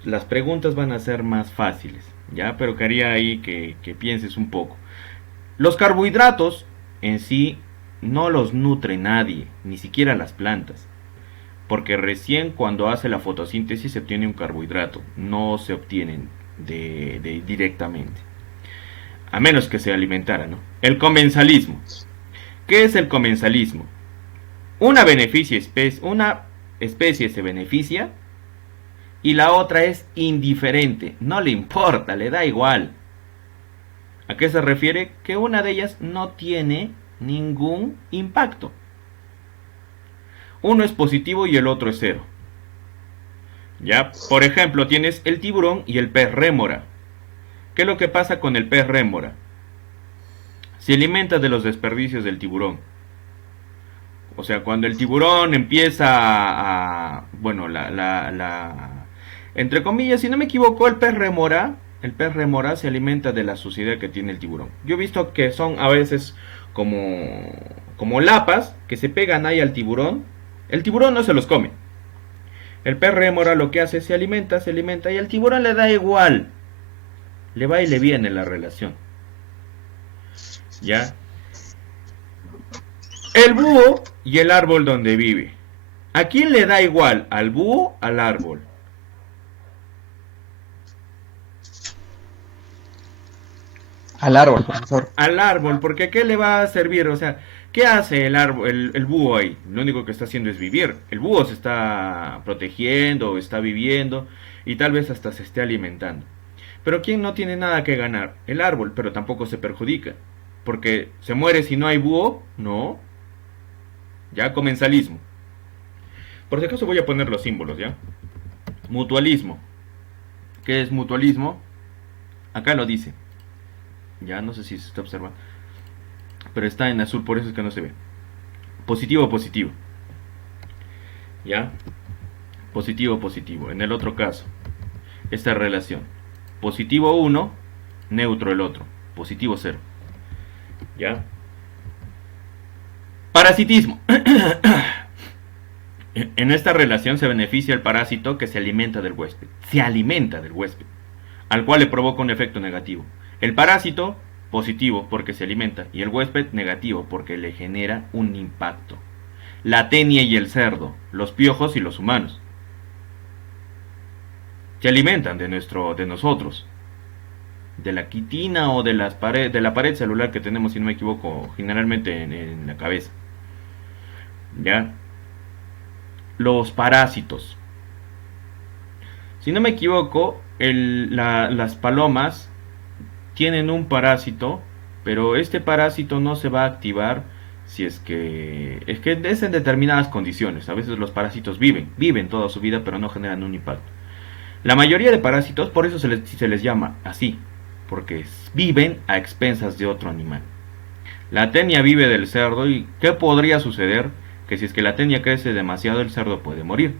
las preguntas van a ser más fáciles, ya, pero quería ahí que pienses un poco. Los carbohidratos en sí no los nutre nadie, ni siquiera las plantas, porque recién cuando hace la fotosíntesis se obtiene un carbohidrato, no se obtienen directamente, a menos que se alimentara, ¿no? El comensalismo. ¿Qué es el comensalismo? Una especie se beneficia y la otra es indiferente, no le importa, le da igual. ¿A qué se refiere? Que una de ellas no tiene ningún impacto. Uno es positivo y el otro es cero. Ya, por ejemplo, tienes el tiburón y el pez rémora. ¿Qué es lo que pasa con el pez rémora? Se alimenta de los desperdicios del tiburón. O sea, cuando el tiburón empieza bueno, entre comillas, si no me equivoco, el pez rémora se alimenta de la suciedad que tiene el tiburón. Yo he visto que son a veces como lapas que se pegan ahí al tiburón. El tiburón no se los come. El pez rémora lo que hace, se alimenta y al tiburón le da igual. Le va y le viene la relación. ¿Ya? El búho y el árbol donde vive. ¿A quién le da igual? ¿Al búho? ¿Al árbol? Al árbol, profesor. Al árbol, porque ¿qué le va a servir? O sea, ¿qué hace el árbol, el búho ahí? Lo único que está haciendo es vivir. El búho se está protegiendo, está viviendo y tal vez hasta se esté alimentando. Pero ¿quién no tiene nada que ganar? El árbol, pero tampoco se perjudica. Porque se muere si no hay búho, no. Ya, comensalismo. Por si acaso voy a poner los símbolos, ¿ya? Mutualismo. ¿Qué es mutualismo? Acá lo dice. Ya, no sé si se está observando. Pero está en azul, por eso es que no se ve. Positivo, positivo. ¿Ya? Positivo, positivo. En el otro caso, esta relación. Positivo 1, neutro el otro. Positivo 0. ¿Ya? Parasitismo. En esta relación se beneficia el parásito que se alimenta del huésped. Se alimenta del huésped, al cual le provoca un efecto negativo. El parásito, positivo porque se alimenta, y el huésped, negativo porque le genera un impacto. La tenia y el cerdo, los piojos y los humanos, se alimentan de nosotros, de la quitina o de la pared celular que tenemos, si no me equivoco, generalmente en la cabeza. ¿Ya? Los parásitos. Si no me equivoco, las palomas tienen un parásito, pero este parásito no se va a activar si es que es en determinadas condiciones. A veces los parásitos viven toda su vida, pero no generan un impacto. La mayoría de parásitos, por eso se les llama así, porque viven a expensas de otro animal. La tenia vive del cerdo, y ¿qué podría suceder? Que si es que la tenia crece demasiado, el cerdo puede morir.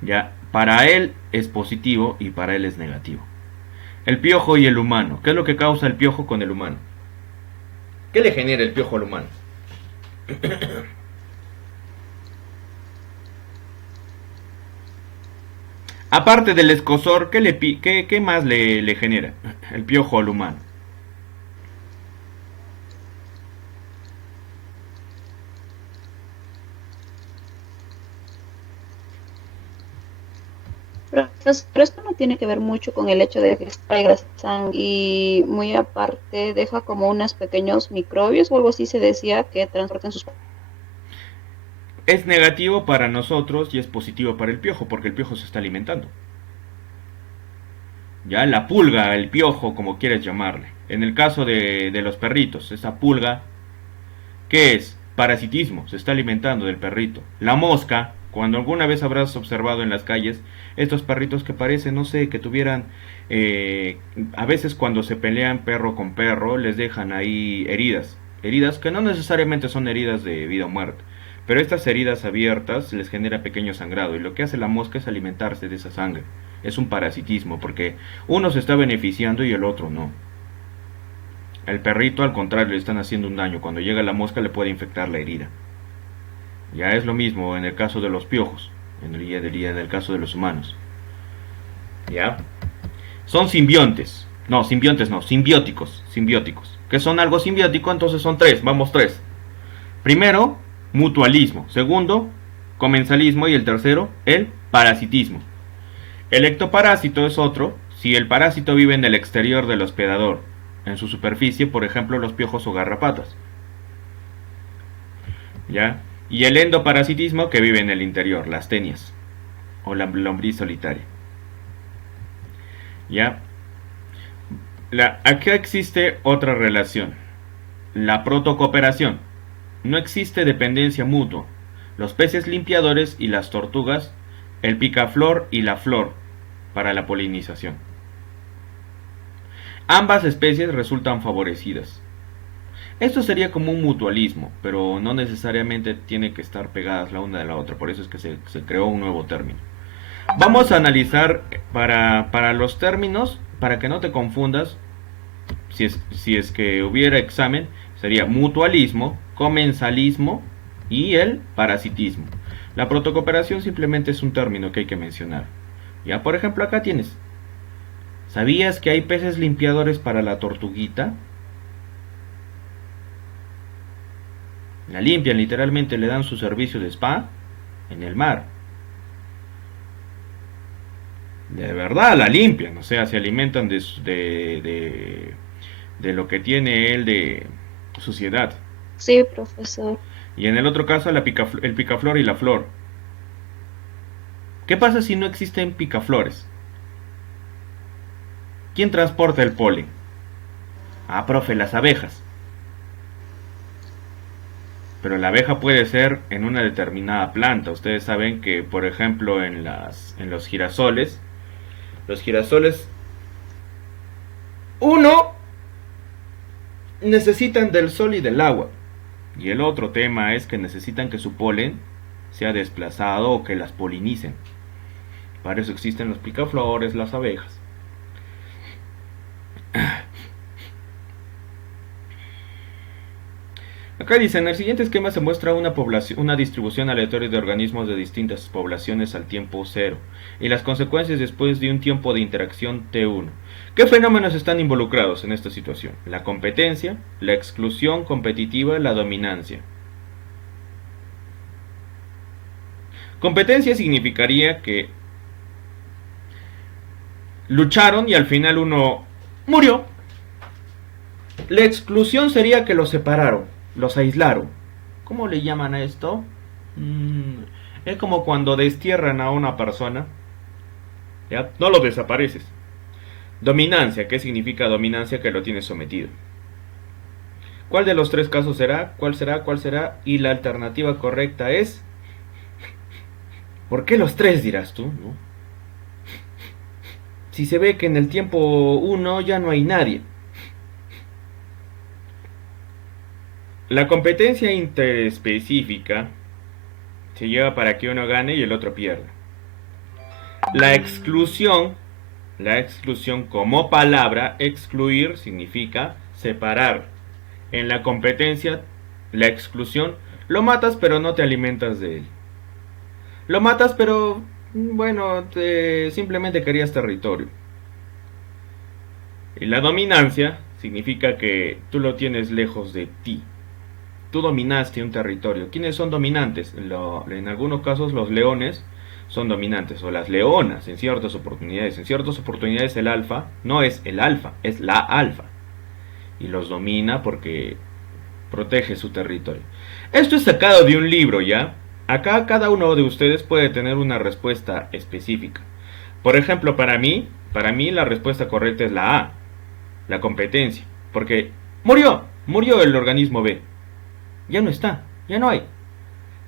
Ya, para él es positivo y para él es negativo. El piojo y el humano. ¿Qué es lo que causa el piojo con el humano? ¿Qué le genera el piojo al humano? Aparte del escozor, ¿qué más le genera el piojo al humano? Pero esto no tiene que ver mucho con el hecho de que extraiga sangre y muy aparte deja como unos pequeños microbios o algo así se decía que transportan sus... Es negativo para nosotros y es positivo para el piojo, porque el piojo se está alimentando. Ya, la pulga, el piojo, como quieres llamarle. En el caso de los perritos, esa pulga, ¿qué es? Parasitismo, se está alimentando del perrito. La mosca, cuando alguna vez habrás observado en las calles, estos perritos que parecen, no sé, que tuvieran... a veces cuando se pelean perro con perro, les dejan ahí heridas. Heridas que no necesariamente son heridas de vida o muerte. Pero estas heridas abiertas les genera pequeño sangrado y lo que hace la mosca es alimentarse de esa sangre. Es un parasitismo porque uno se está beneficiando y el otro no. El perrito al contrario le están haciendo un daño. Cuando llega la mosca le puede infectar la herida. Ya es lo mismo en el caso de los piojos, en el caso de los humanos. ¿Ya? Son simbiontes. No, simbiontes no, simbióticos. Simbióticos. ¿Qué son algo simbiótico? Entonces son tres. Vamos, tres. Primero, mutualismo. Segundo, comensalismo. Y el tercero, el parasitismo. El ectoparásito es otro. Si el parásito vive en el exterior del hospedador, en su superficie, por ejemplo, los piojos o garrapatas. ¿Ya? Y el endoparasitismo que vive en el interior, las tenias o la lombriz solitaria. ¿Ya? Aquí existe otra relación, la protocooperación. No existe dependencia mutua. Los peces limpiadores y las tortugas, el picaflor y la flor para la polinización. Ambas especies resultan favorecidas. Esto sería como un mutualismo, pero no necesariamente tiene que estar pegadas la una de la otra, por eso es que se creó un nuevo término. Vamos a analizar para los términos, para que no te confundas, si es que hubiera examen, sería mutualismo, comensalismo y el parasitismo. La protocooperación simplemente es un término que hay que mencionar. Ya, por ejemplo, acá tienes. ¿Sabías que hay peces limpiadores para la tortuguita? La limpian literalmente, le dan su servicio de spa en el mar. De verdad la limpian, o sea, se alimentan de lo que tiene él de suciedad. Sí, profesor. Y en el otro caso el picaflor y la flor. ¿Qué pasa si no existen picaflores? ¿Quién transporta el polen? Ah, profe, las abejas. Pero la abeja puede ser en una determinada planta. Ustedes saben que, por ejemplo, en los girasoles, uno, necesitan del sol y del agua. Y el otro tema es que necesitan que su polen sea desplazado o que las polinicen. Para eso existen los picaflores, las abejas. Acá dice, en el siguiente esquema se muestra una distribución aleatoria de organismos de distintas poblaciones al tiempo cero y las consecuencias después de un tiempo de interacción T1. ¿Qué fenómenos están involucrados en esta situación? La competencia, la exclusión competitiva, la dominancia. Competencia significaría que lucharon y al final uno murió. La exclusión sería que los separaron, los aislaron. ¿Cómo le llaman a esto? Es como cuando destierran a una persona. ¿Ya? No lo desapareces. Dominancia, ¿qué significa dominancia? Que lo tienes sometido. ¿Cuál de los tres casos será? ¿Cuál será? ¿Cuál será? Y la alternativa correcta es... ¿Por qué los tres dirás tú? ¿No? Si se ve que en el tiempo 1 ya no hay nadie. La competencia interespecífica se lleva para que uno gane y el otro pierda. La exclusión como palabra, excluir significa separar. En la competencia, la exclusión, lo matas pero no te alimentas de él. Lo matas pero, bueno, simplemente querías territorio. Y la dominancia significa que tú lo tienes lejos de ti. Tú dominaste un territorio. ¿Quiénes son dominantes? En algunos casos los leones son dominantes, o las leonas en ciertas oportunidades. En ciertas oportunidades el alfa no es el alfa, es la alfa. Y los domina porque protege su territorio. Esto es sacado de un libro, ¿ya? Acá cada uno de ustedes puede tener una respuesta específica. Por ejemplo, para mí la respuesta correcta es la A, la competencia. Porque murió el organismo B. Ya no está, ya no hay.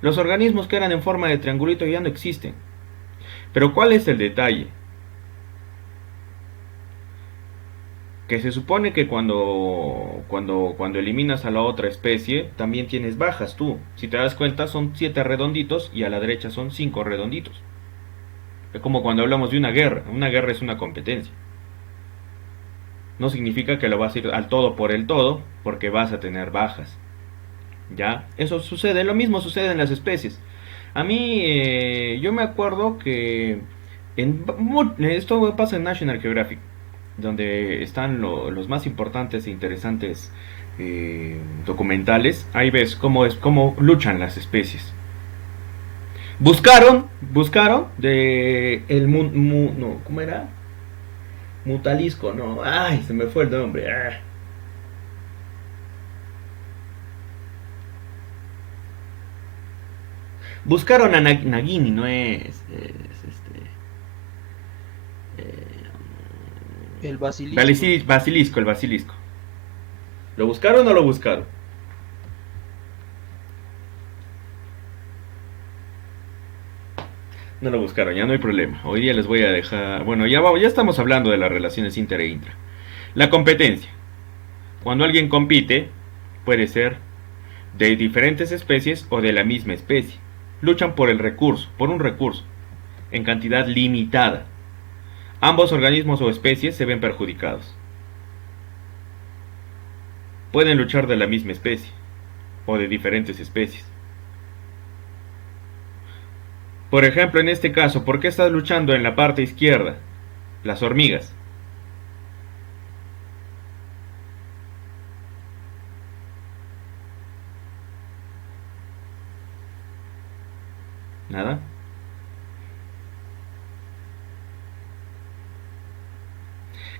Los organismos que eran en forma de triangulito ya no existen. Pero ¿cuál es el detalle? Que se supone que cuando eliminas a la otra especie, también tienes bajas tú. Si te das cuenta, son 7 redonditos y a la derecha son 5 redonditos. Es como cuando hablamos de una guerra. Una guerra es una competencia. No significa que lo vas a ir al todo por el todo, porque vas a tener bajas. ¿Ya? Eso sucede, lo mismo sucede en las especies. A mí, yo me acuerdo que esto pasa en National Geographic, donde están los más importantes e interesantes documentales. Ahí ves cómo luchan las especies. Buscaron de no, ¿cómo era? Mutalisco, no, ay, se me fue el nombre. Buscaron a Nagini, no es El basilisco. Basilisco. ¿Lo buscaron o no lo buscaron? No lo buscaron, ya no hay problema. Hoy día les voy a dejar... Bueno, ya estamos hablando de las relaciones inter e intra. La competencia. Cuando alguien compite, puede ser de diferentes especies o de la misma especie. Luchan por un recurso, en cantidad limitada. Ambos organismos o especies se ven perjudicados. Pueden luchar de la misma especie o de diferentes especies. Por ejemplo, en este caso, ¿por qué estás luchando en la parte izquierda? Las hormigas. ¿Nada?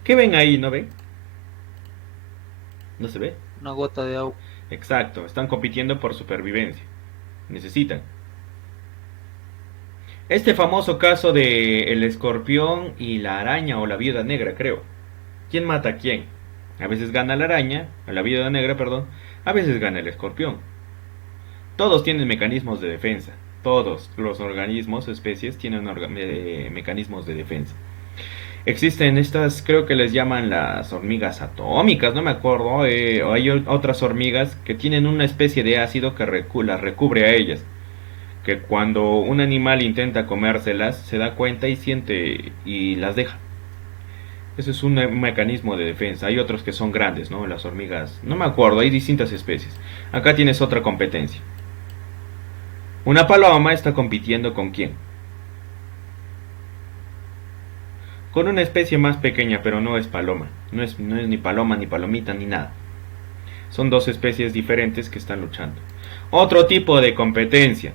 ¿Qué ven ahí? ¿No ven? ¿No se ve? Una gota de agua. Exacto, están compitiendo por supervivencia. Necesitan. Este famoso caso de el escorpión y la araña o la viuda negra, creo. ¿Quién mata a quién? A veces gana la araña, la viuda negra, perdón. A veces gana el escorpión. Todos tienen mecanismos de defensa. Todos los organismos, especies, tienen mecanismos de defensa. Existen estas, creo que les llaman las hormigas atómicas, no me acuerdo. Hay otras hormigas que tienen una especie de ácido que las recubre a ellas. Que cuando un animal intenta comérselas, se da cuenta y siente y las deja. Ese es un mecanismo de defensa. Hay otros que son grandes, ¿no? Las hormigas, no me acuerdo, hay distintas especies. Acá tienes otra competencia. Una paloma está compitiendo ¿con quién? Con una especie más pequeña, pero no es paloma. No es ni paloma, ni palomita, ni nada. Son dos especies diferentes que están luchando. Otro tipo de competencia.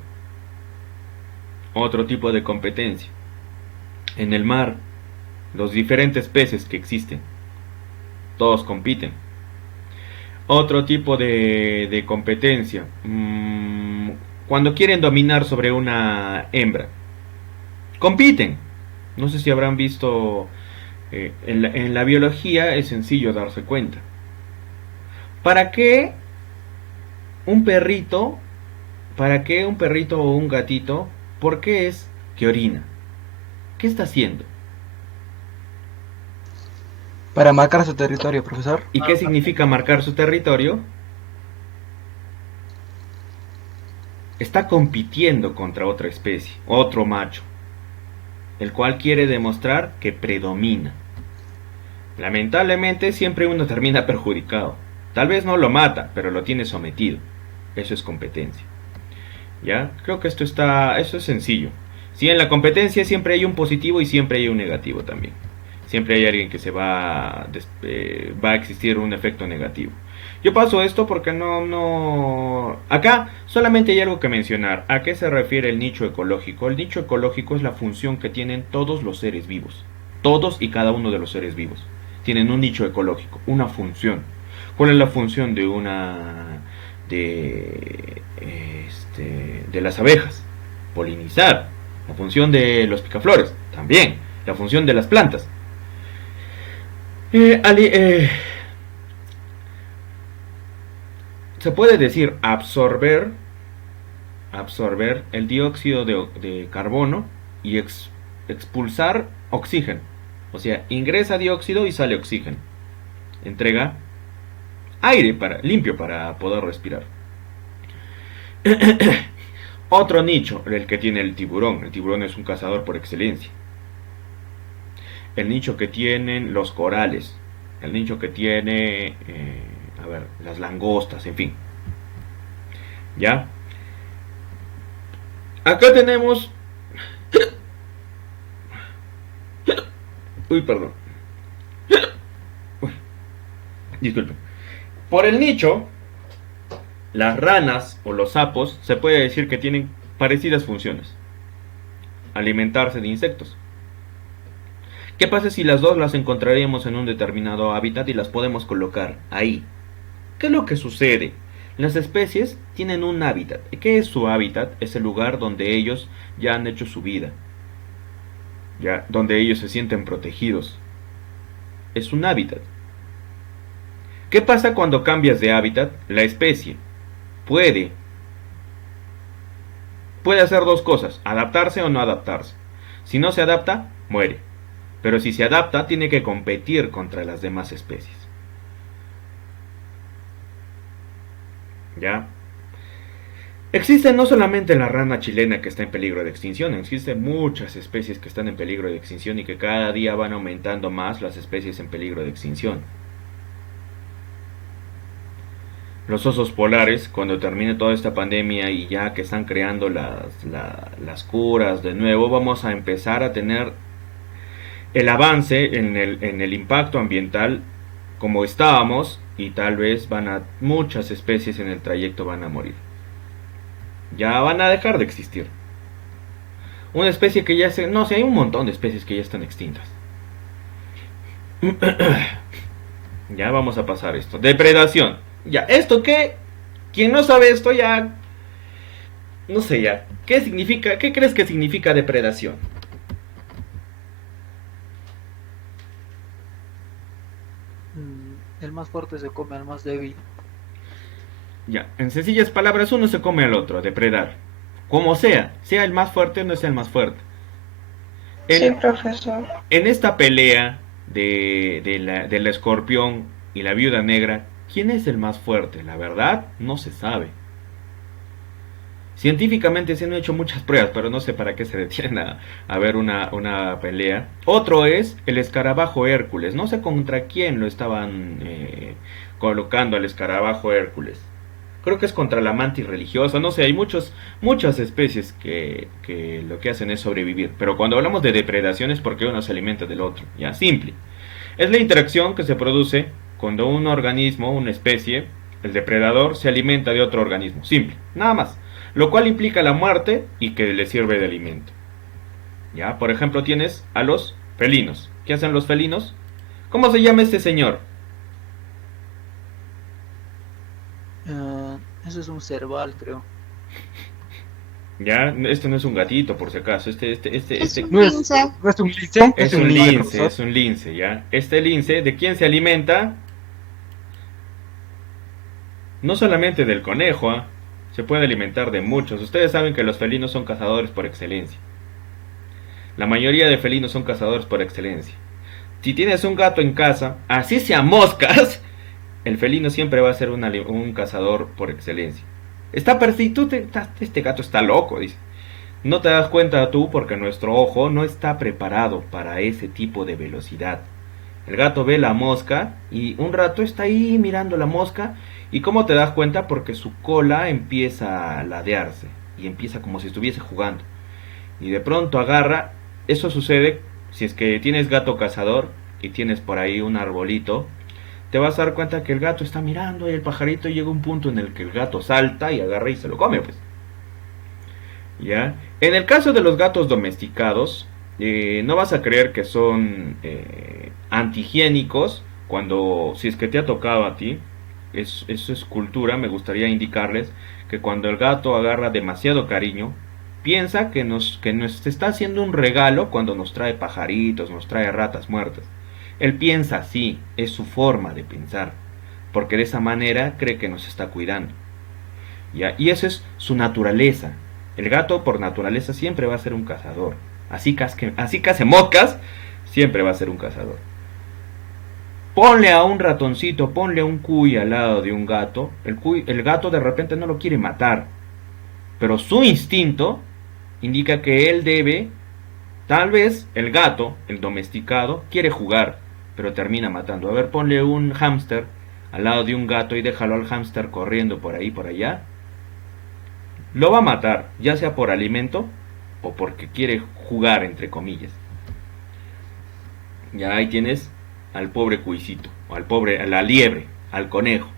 En el mar, los diferentes peces que existen, todos compiten. Otro tipo de competencia. Cuando quieren dominar sobre una hembra, compiten. No sé si habrán visto, en la biología es sencillo darse cuenta. ¿Para qué un perrito o un gatito, por qué es que orina? ¿Qué está haciendo? Para marcar su territorio, profesor. ¿Y qué significa marcar su territorio? Está compitiendo contra otra especie, otro macho. el cual quiere demostrar que predomina. Lamentablemente siempre uno termina perjudicado. Tal vez no lo mata, pero lo tiene sometido. Eso es competencia. ¿Ya? Creo que esto es sencillo. Si en la competencia siempre hay un positivo y siempre hay un negativo también. Siempre hay alguien que va a existir un efecto negativo. Yo paso esto porque acá solamente hay algo que mencionar. ¿A qué se refiere el nicho ecológico? El nicho ecológico es la función que tienen todos los seres vivos. Todos y cada uno de los seres vivos tienen un nicho ecológico, una función. ¿Cuál es la función de las abejas? Polinizar. La función de los picaflores también. La función de las plantas. Se puede decir absorber el dióxido de carbono y expulsar oxígeno. O sea, ingresa dióxido y sale oxígeno. Entrega aire limpio para poder respirar. Otro nicho, el que tiene el tiburón. El tiburón es un cazador por excelencia. El nicho que tienen los corales. El nicho que tiene las langostas, en fin. ¿Ya? Acá tenemos... Uy, perdón. Uy, disculpen. Por el nicho, las ranas o los sapos se puede decir que tienen parecidas funciones. Alimentarse de insectos. ¿Qué pasa si las dos las encontraríamos en un determinado hábitat y las podemos colocar ahí? ¿Qué es lo que sucede? Las especies tienen un hábitat. ¿Qué es su hábitat? Es el lugar donde ellos ya han hecho su vida. Ya, donde ellos se sienten protegidos. Es un hábitat. ¿Qué pasa cuando cambias de hábitat? La especie puede hacer dos cosas, adaptarse o no adaptarse. Si no se adapta, muere. Pero si se adapta, tiene que competir contra las demás especies. ¿Ya? Existe no solamente la rana chilena que está en peligro de extinción, existen muchas especies que están en peligro de extinción y que cada día van aumentando más las especies en peligro de extinción. Los osos polares, cuando termine toda esta pandemia y ya que están creando las curas de nuevo, vamos a empezar a tener el avance en el impacto ambiental como estábamos, y tal vez muchas especies en el trayecto van a morir. Ya van a dejar de existir. Una especie que ya hay un montón de especies que ya están extintas. Ya vamos a pasar esto. Depredación. Ya, ¿esto qué? Quien no sabe esto ya... No sé ya. ¿Qué significa? ¿Qué crees que significa depredación? El más fuerte se come al más débil. Ya, en sencillas palabras, uno se come al otro, depredar. Como sea el más fuerte o no sea el más fuerte. Sí, profesor. En esta pelea del escorpión y la viuda negra, ¿quién es el más fuerte? La verdad, no se sabe. Científicamente se han hecho muchas pruebas, pero no sé para qué se detienen a ver una pelea. Otro es el escarabajo Hércules. No sé contra quién lo estaban colocando al escarabajo Hércules. Creo que es contra la mantis religiosa. No sé, hay muchas especies que lo que hacen es sobrevivir. Pero cuando hablamos de depredación es porque uno se alimenta del otro. Ya, simple. Es la interacción que se produce cuando un organismo, una especie, el depredador, se alimenta de otro organismo. Simple, nada más. Lo cual implica la muerte y que le sirve de alimento. Ya, por ejemplo, tienes a los felinos. ¿Qué hacen los felinos? ¿Cómo se llama este señor? Eso es un cerval, creo. Ya, este no es un gatito, por si acaso. Es un No es, lince. no es un lince, Es un lince, profesor. es un lince, ¿ya? Este lince, ¿de quién se alimenta? No solamente del conejo, ¿ah? Se puede alimentar de muchos. Ustedes saben que los felinos son cazadores por excelencia. La mayoría de felinos son cazadores por excelencia. Si tienes un gato en casa, así sea moscas, el felino siempre va a ser un cazador por excelencia. Está perfecto, este gato está loco, dice. No te das cuenta tú porque nuestro ojo no está preparado para ese tipo de velocidad. El gato ve la mosca y un rato está ahí mirando la mosca. ¿Y cómo te das cuenta? Porque su cola empieza a ladearse y empieza como si estuviese jugando. Y de pronto agarra. Eso sucede si es que tienes gato cazador y tienes por ahí un arbolito. Te vas a dar cuenta que el gato está mirando y el pajarito llega a un punto en el que el gato salta y agarra y se lo come, pues. ¿Ya? En el caso de los gatos domesticados, no vas a creer que son antihigiénicos cuando, si es que te ha tocado a ti, eso es cultura. Me gustaría indicarles que cuando el gato agarra demasiado cariño, piensa que nos está haciendo un regalo cuando nos trae pajaritos, nos trae ratas muertas. Él piensa así, es su forma de pensar, porque de esa manera cree que nos está cuidando. ¿Ya? Y esa es su naturaleza. El gato por naturaleza siempre va a ser un cazador. Así case moscas, siempre va a ser un cazador. Ponle a un ratoncito, ponle a un cuy al lado de un gato. El gato de repente no lo quiere matar. Pero su instinto indica que él debe. Tal vez el gato, el domesticado, quiere jugar, pero termina matando. A ver, ponle un hámster al lado de un gato y déjalo al hámster corriendo por ahí, por allá. Lo va a matar, ya sea por alimento o porque quiere jugar, entre comillas. Ya ahí tienes al pobre cuisito, o a la liebre, al conejo,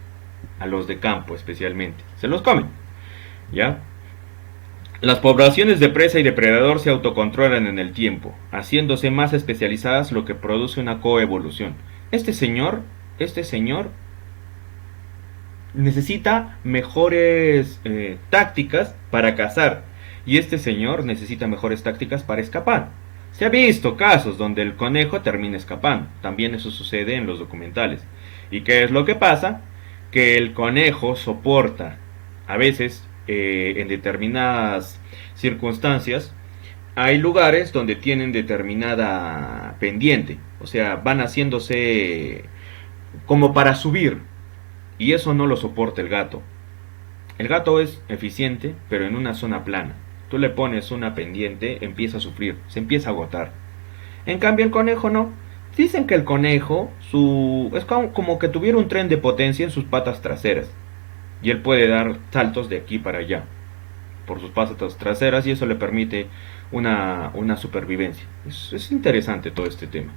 a los de campo especialmente. Se los comen, ¿ya? Las poblaciones de presa y depredador se autocontrolan en el tiempo, haciéndose más especializadas, lo que produce una coevolución. Este señor necesita mejores tácticas para cazar, y este señor necesita mejores tácticas para escapar. Se ha visto casos donde el conejo termina escapando, también eso sucede en los documentales. ¿Y qué es lo que pasa? Que el conejo soporta, a veces, en determinadas circunstancias, hay lugares donde tienen determinada pendiente, o sea, van haciéndose como para subir, y eso no lo soporta el gato. El gato es eficiente, pero en una zona plana. Tú le pones una pendiente, empieza a sufrir, se empieza a agotar. En cambio el conejo no. Dicen que el conejo es como que tuviera un tren de potencia en sus patas traseras. Y él puede dar saltos de aquí para allá por sus patas traseras, y eso le permite una supervivencia. Es interesante todo este tema.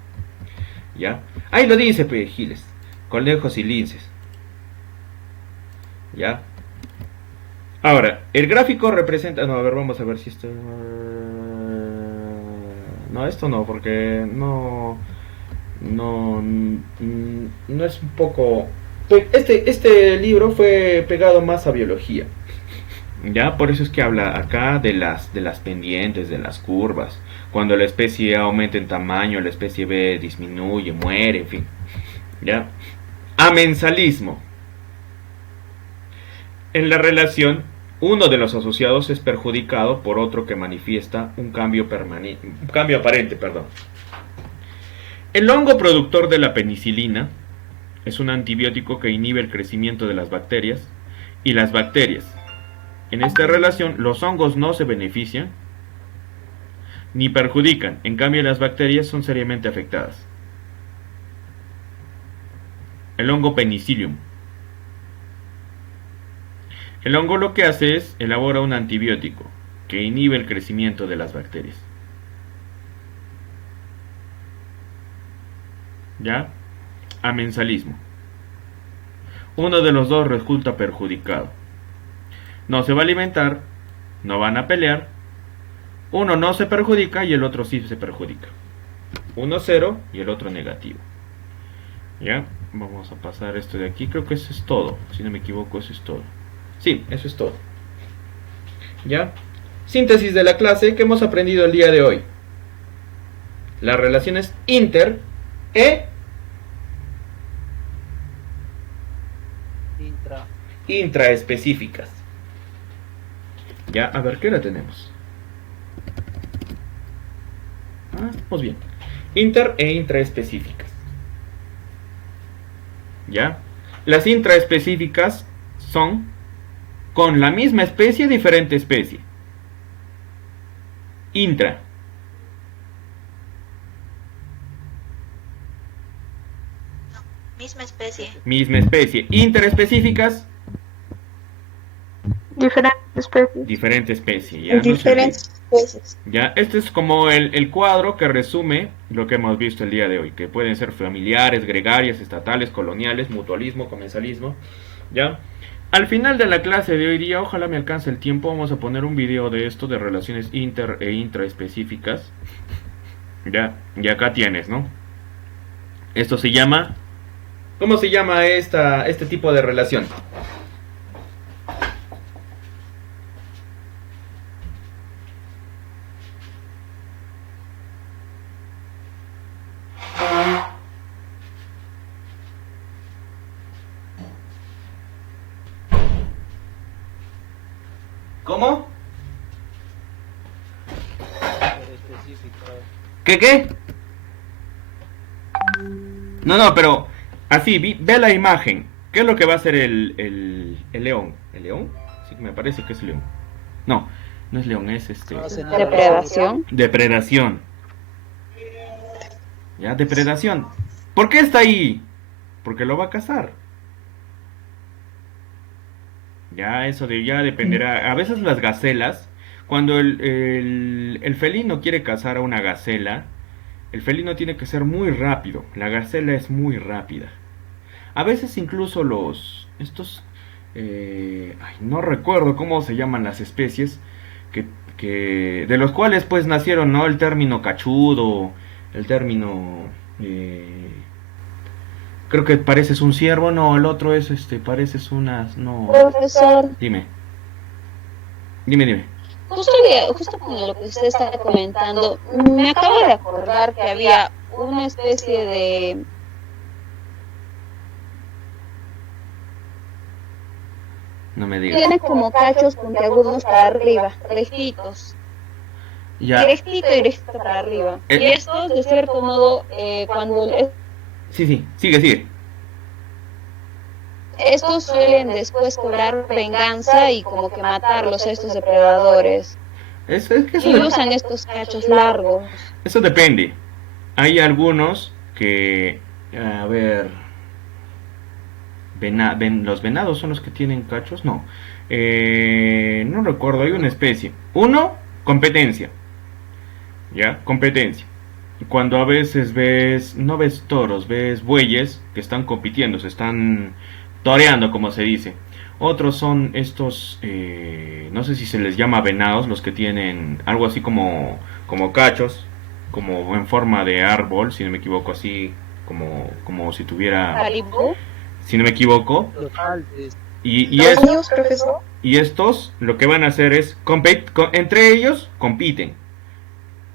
¿Ya? Ahí lo dice, Giles. Conejos y linces. ¿Ya? Ahora, el gráfico representa. No, a ver, vamos a ver si esto. No, esto no, porque no es un poco. Este libro fue pegado más a biología. Ya, por eso es que habla acá de las pendientes, de las curvas. Cuando la especie A aumenta en tamaño, la especie B disminuye, muere, en fin. Ya. Amensalismo. En la relación, uno de los asociados es perjudicado por otro que manifiesta un cambio aparente. El hongo productor de la penicilina es un antibiótico que inhibe el crecimiento de las bacterias, y las bacterias. En esta relación, los hongos no se benefician ni perjudican, en cambio las bacterias son seriamente afectadas. El hongo Penicillium. El hongo lo que hace es elabora un antibiótico que inhibe el crecimiento de las bacterias. ¿Ya? Amensalismo. Uno de los dos resulta perjudicado. No se va a alimentar, no van a pelear. Uno no se perjudica y el otro sí se perjudica. Uno 0 y el otro negativo. ¿Ya? Vamos a pasar esto de aquí. Creo que eso es todo. Si no me equivoco, eso es todo. Sí, eso es todo. ¿Ya? Síntesis de la clase que hemos aprendido el día de hoy. Las relaciones intraespecíficas. Ya, a ver, ¿qué hora tenemos? Estamos bien. Inter e intraespecíficas. ¿Ya? Las intraespecíficas son con la misma especie, diferente especie. Intra. Misma especie. Misma especie. Interespecíficas. Diferentes especies. Diferente especie. Ya, no se Diferentes especies. Ya, este es como el cuadro que resume lo que hemos visto el día de hoy, que pueden ser familiares, gregarias, estatales, coloniales, mutualismo, comensalismo. Ya. Al final de la clase de hoy día, ojalá me alcance el tiempo, vamos a poner un video de esto, de relaciones inter e intraespecíficas. Ya, y acá tienes, ¿no? Esto se llama... ¿Cómo se llama este tipo de relación? ¿Cómo? Específica. ¿Qué? No, pero así, ve la imagen. ¿Qué es lo que va a hacer el león? ¿El león? Sí, me parece que es león. No, no es león, es Depredación. depredación. Ya, depredación. ¿Por qué está ahí? Porque lo va a cazar. Ya, eso ya dependerá. A veces las gacelas, cuando el felino quiere cazar a una gacela, el felino tiene que ser muy rápido. La gacela es muy rápida. A veces incluso no recuerdo cómo se llaman las especies, de los cuales pues nacieron, ¿no? El término cachudo, el término... creo que pareces un ciervo, no, el otro es pareces unas, no... Profesor, Dime. justo con lo que usted estaba comentando, me acabo de acordar que había una especie de... No me digas. Tiene como cachos puntiagudos para arriba, rectitos. Ya. Directito para arriba. Y estos, de cierto modo, Sí, sigue. estos suelen después cobrar venganza y como que matarlos a estos depredadores. Es que Y usan estos cachos largos. eso depende. Hay algunos que, a ver, los venados son los que tienen cachos, no. No recuerdo, hay una especie. Uno, competencia. ¿Ya? Competencia. Cuando a veces no ves toros, ves bueyes que están compitiendo, se están toreando, como se dice. Otros son estos, no sé si se les llama venados, los que tienen algo así como cachos, como en forma de árbol, si no me equivoco, así como si tuviera, Caribú. si no me equivoco. Los alces. ¿Los niños, profesor? Y estos lo que van a hacer es entre ellos compiten.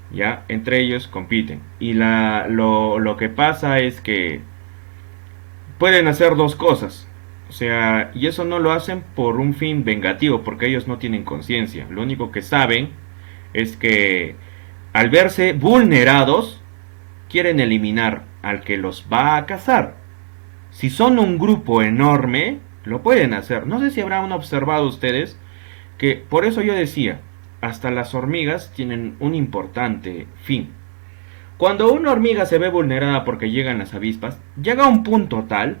Ya, entre ellos compiten. Y lo que pasa es que pueden hacer dos cosas. O sea, y eso no lo hacen por un fin vengativo, porque ellos no tienen conciencia. Lo único que saben es que al verse vulnerados, quieren eliminar al que los va a cazar. Si son un grupo enorme, lo pueden hacer. No sé si habrán observado ustedes que por eso yo decía, hasta las hormigas tienen un importante fin. Cuando una hormiga se ve vulnerada porque llegan las avispas, llega a un punto tal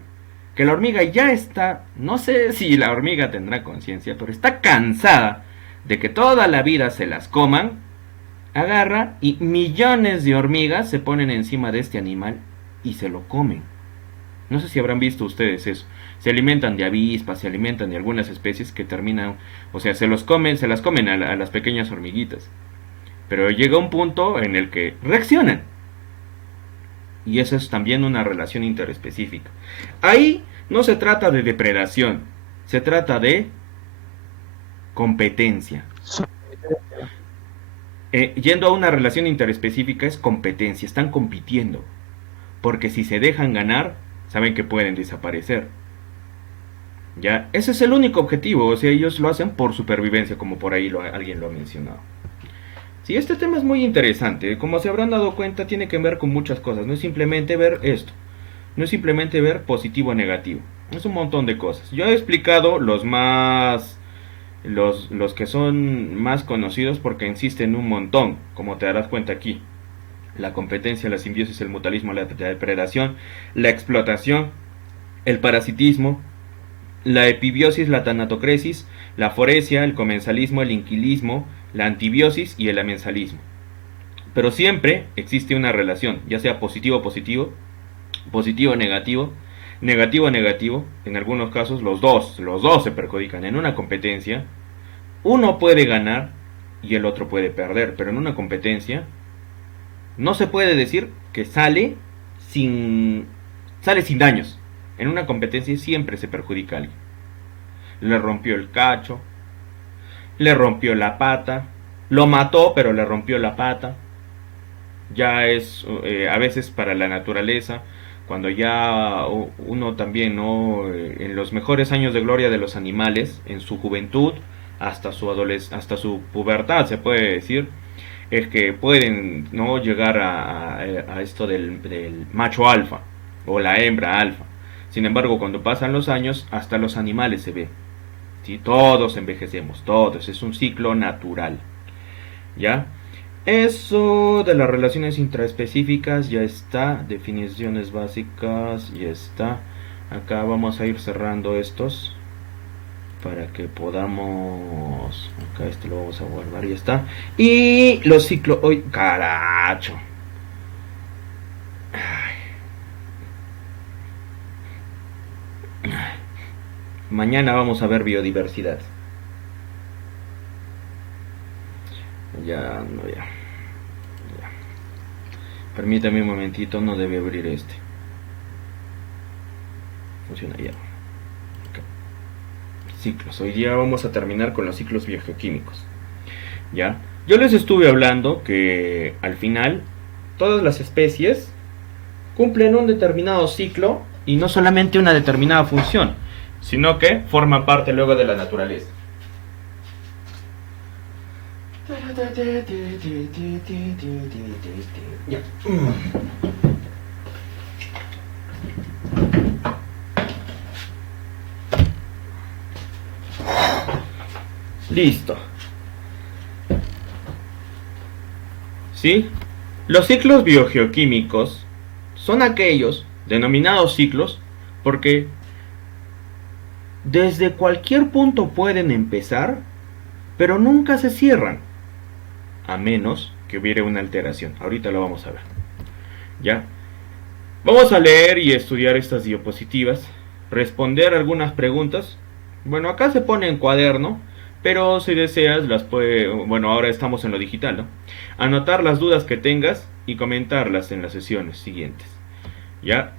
que la hormiga ya está, no sé si la hormiga tendrá conciencia, pero está cansada de que toda la vida se las coman, agarra y millones de hormigas se ponen encima de este animal y se lo comen. No sé si habrán visto ustedes eso. Se alimentan de avispas, se alimentan de algunas especies que terminan, o sea, se las comen a las pequeñas hormiguitas. Pero llega un punto en el que reaccionan. Y eso es también una relación interespecífica. Ahí no se trata de depredación, se trata de competencia. Yendo a una relación interespecífica es competencia, están compitiendo. Porque si se dejan ganar, saben que pueden desaparecer. ¿Ya? Ese es el único objetivo, o sea, ellos lo hacen por supervivencia, como por ahí alguien lo ha mencionado. Sí, este tema es muy interesante, como se habrán dado cuenta, tiene que ver con muchas cosas, no es simplemente ver esto, no es simplemente ver positivo o negativo, es un montón de cosas. Yo he explicado los más los que son más conocidos porque existen un montón, como te darás cuenta aquí. La competencia, la simbiosis, el mutualismo, la depredación, la explotación, el parasitismo, la epibiosis, la tanatocresis, la foresia, el comensalismo, el inquilismo, la antibiosis y el amensalismo. Pero siempre existe una relación, ya sea positivo-positivo, positivo-negativo, negativo-negativo. En algunos casos los dos se perjudican. En una competencia, uno puede ganar y el otro puede perder, pero en una competencia no se puede decir que sin daños. En una competencia siempre se perjudica a alguien. Le rompió el cacho, le rompió la pata, lo mató pero le rompió la pata. Ya es a veces para la naturaleza, cuando ya uno también, ¿no? En los mejores años de gloria de los animales, en su juventud, hasta su pubertad se puede decir, es que pueden, ¿no? Llegar a esto del macho alfa o la hembra alfa. Sin embargo, cuando pasan los años, hasta los animales se ve. ¿Sí? Todos envejecemos, todos, es un ciclo natural. ¿Ya? Eso de las relaciones intraespecíficas ya está, definiciones básicas ya está. Acá vamos a ir cerrando estos para que podamos, acá este lo vamos a guardar, ya está. Y los ciclos, hoy, caracho. Mañana vamos a ver biodiversidad. Ya. Permítame un momentito, no debe abrir este. Funciona ya. Okay. Ciclos. Hoy día vamos a terminar con los ciclos biogeoquímicos. ¿Ya? Yo les estuve hablando que al final todas las especies cumplen un determinado ciclo y no solamente una determinada función, sino que forman parte luego de la naturaleza. Ya. Listo. ¿Sí? Los ciclos biogeoquímicos son aquellos denominados ciclos porque desde cualquier punto pueden empezar, pero nunca se cierran, a menos que hubiera una alteración. Ahorita lo vamos a ver. ¿Ya? Vamos a leer y estudiar estas diapositivas, responder algunas preguntas. Bueno, acá se pone en cuaderno, pero si deseas las puede, bueno, ahora estamos en lo digital, ¿no? Anotar las dudas que tengas y comentarlas en las sesiones siguientes. ¿Ya?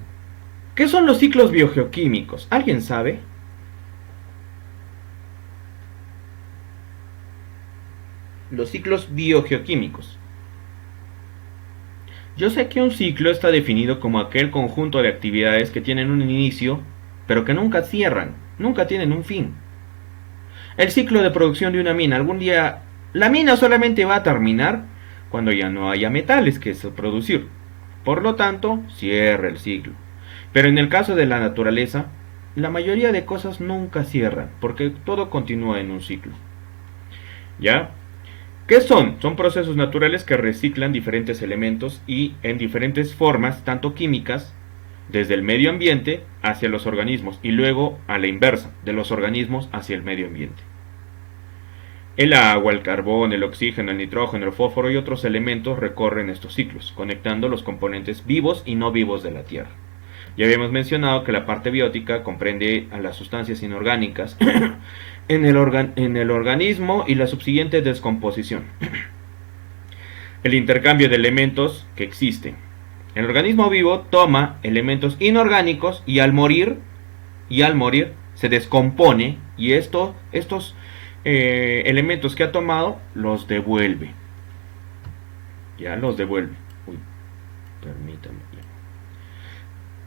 ¿Qué son los ciclos biogeoquímicos? ¿Alguien sabe? Los ciclos biogeoquímicos. Yo sé que un ciclo está definido como aquel conjunto de actividades que tienen un inicio, pero que nunca cierran, nunca tienen un fin. El ciclo de producción de una mina, algún día la mina solamente va a terminar cuando ya no haya metales que producir. Por lo tanto, cierra el ciclo. Pero en el caso de la naturaleza, la mayoría de cosas nunca cierran, porque todo continúa en un ciclo. ¿Ya? ¿Qué son? Son procesos naturales que reciclan diferentes elementos y en diferentes formas, tanto químicas, desde el medio ambiente hacia los organismos y luego a la inversa, de los organismos hacia el medio ambiente. El agua, el carbón, el oxígeno, el nitrógeno, el fósforo y otros elementos recorren estos ciclos, conectando los componentes vivos y no vivos de la Tierra. Ya habíamos mencionado que la parte biótica comprende a las sustancias inorgánicas en el organismo y la subsiguiente descomposición. El intercambio de elementos que existe. El organismo vivo toma elementos inorgánicos y al morir se descompone y estos elementos que ha tomado los devuelve. Ya los devuelve. Uy, permítame.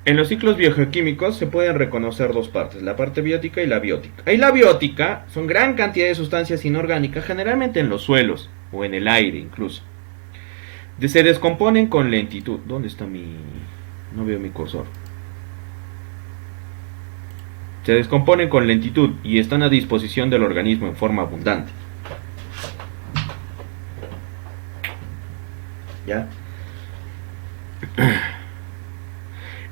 En los ciclos biogeoquímicos se pueden reconocer dos partes, la parte biótica y la biótica. Y la biótica son gran cantidad de sustancias inorgánicas, generalmente en los suelos o en el aire incluso. Se descomponen con lentitud. ¿Dónde está mi...? No veo mi cursor. Se descomponen con lentitud y están a disposición del organismo en forma abundante. ¿Ya?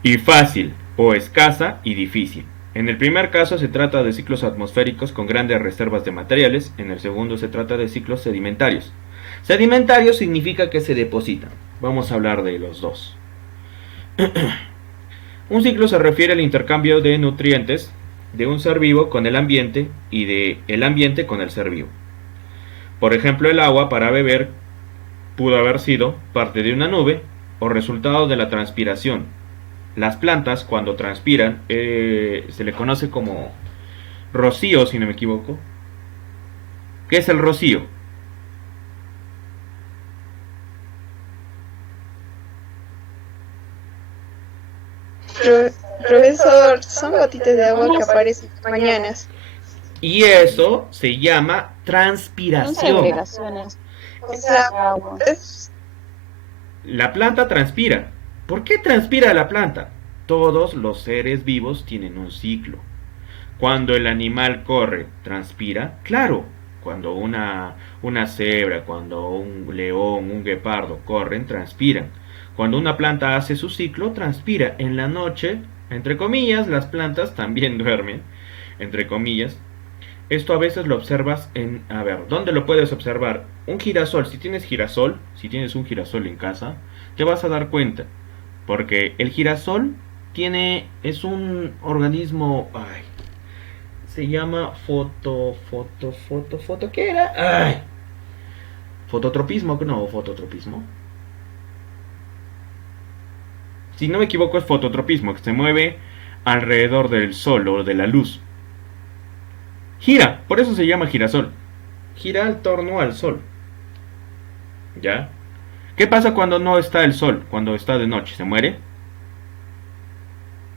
Y fácil, o escasa y difícil. En el primer caso se trata de ciclos atmosféricos con grandes reservas de materiales, en el segundo se trata de ciclos sedimentarios. Sedimentario significa que se depositan. Vamos a hablar de los dos. Un ciclo se refiere al intercambio de nutrientes de un ser vivo con el ambiente y de el ambiente con el ser vivo. Por ejemplo, el agua para beber pudo haber sido parte de una nube o resultado de la transpiración. Las plantas, cuando transpiran, se le conoce como rocío, si no me equivoco. ¿Qué es el rocío? Profesor, son gotitas de agua que aparecen en las mañanas. Y eso se llama Son transpiración. segregaciones O sea, de agua. es La planta transpira. ¿Por qué transpira la planta? Todos los seres vivos tienen un ciclo. Cuando el animal corre, transpira. Claro, cuando una cebra, cuando un león, un guepardo corren, transpiran. Cuando una planta hace su ciclo, transpira. En la noche, entre comillas, las plantas también duermen, entre comillas. Esto a veces lo observas en... A ver, ¿dónde lo puedes observar? Un girasol. Si tienes un girasol en casa, te vas a dar cuenta. Porque el girasol es un organismo... Ay, se llama ¿qué era? Ay, fototropismo, no, fototropismo. Si no me equivoco es fototropismo, que se mueve alrededor del sol o de la luz. Gira, por eso se llama girasol. Gira en torno al sol. ¿Ya? ¿Qué pasa cuando no está el sol? Cuando está de noche, ¿se muere?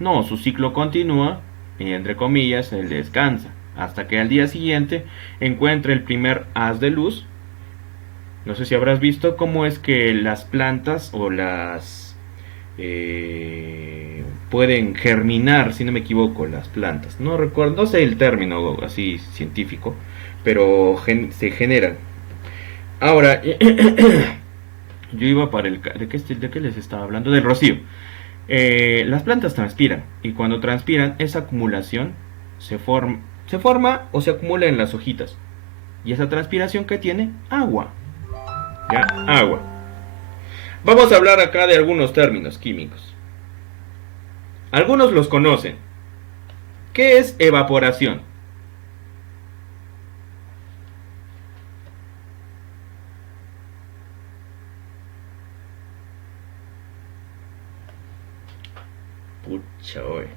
No, su ciclo continúa y entre comillas él descansa hasta que al día siguiente encuentre el primer haz de luz. No sé si habrás visto cómo es que las plantas o las pueden germinar, si no me equivoco, las plantas. No recuerdo, no sé el término así científico, pero se generan. Ahora, yo iba para ¿de qué les estaba hablando? Del rocío. Las plantas transpiran y cuando transpiran esa acumulación se forma o se acumula en las hojitas. Y esa transpiración que tiene agua. ¿Ya? Agua. Vamos a hablar acá de algunos términos químicos. Algunos los conocen. ¿Qué es evaporación? Pucha, oye.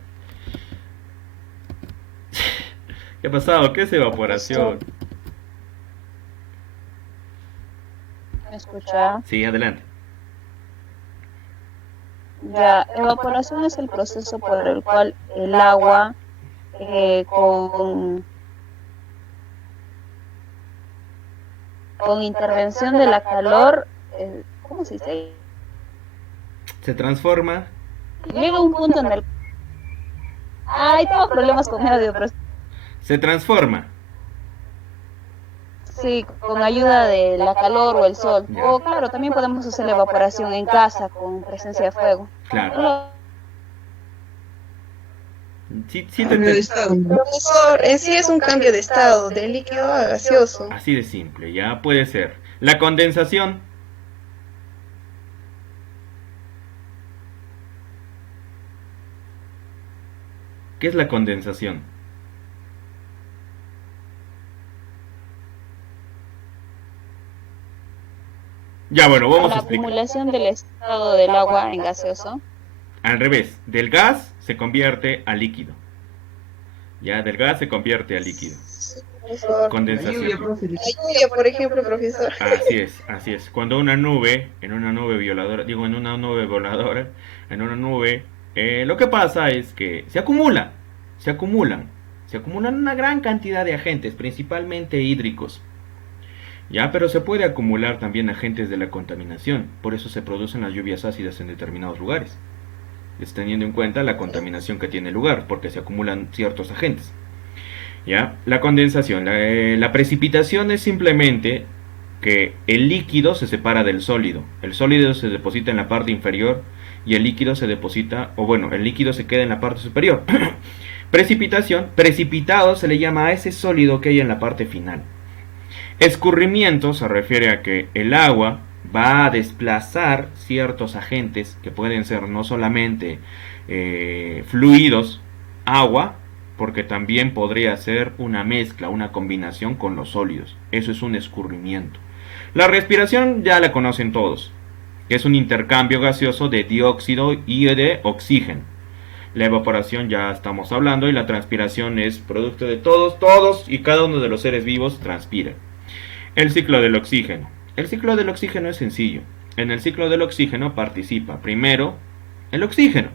¿Qué ha pasado? ¿Qué es evaporación? ¿Me escucha? Sí, adelante. Ya, evaporación es el proceso por el cual el agua con intervención de la calor, ¿cómo se dice? Se transforma. Llega un punto en el... Ay, tengo problemas con audio, pero Se transforma. sí, con ayuda de la calor o el sol. Ya. O claro, también podemos hacer la evaporación en casa con presencia de fuego. Claro. Sí, te Cambio de entendí. estado. profesor, en sí es un cambio de estado, de líquido a gaseoso. Así de simple, ya puede ser. La condensación. ¿Qué es la condensación? Ya, bueno, vamos a La explicar. acumulación del estado del agua en gaseoso. Al revés, del gas se convierte a líquido. Ya, del gas se convierte a líquido. Profesor. La lluvia, Condensación. profe. La lluvia, por ejemplo, profesor. Así es, así es. Cuando una nube, en una nube violadora, digo, en una nube voladora, en una nube, lo que pasa es que se acumulan una gran cantidad de agentes, principalmente hídricos. Ya, pero se puede acumular también agentes de la contaminación, por eso se producen las lluvias ácidas en determinados lugares. es teniendo en cuenta la contaminación que tiene lugar, porque se acumulan ciertos agentes. ¿Ya? La condensación, la precipitación es simplemente que el líquido se separa del sólido. El sólido se deposita en la parte inferior y el líquido se deposita, o bueno, el líquido se queda en la parte superior. Precipitación, precipitado se le llama a ese sólido que hay en la parte final. Escurrimiento se refiere a que el agua va a desplazar ciertos agentes que pueden ser no solamente fluidos, agua, porque también podría ser una mezcla, una combinación con los sólidos. Eso es un escurrimiento. La respiración ya la conocen todos, que es un intercambio gaseoso de dióxido y de oxígeno. La evaporación ya estamos hablando y la transpiración es producto de todos y cada uno de los seres vivos transpira. El ciclo del oxígeno. El ciclo del oxígeno es sencillo. En el ciclo del oxígeno participa primero el oxígeno.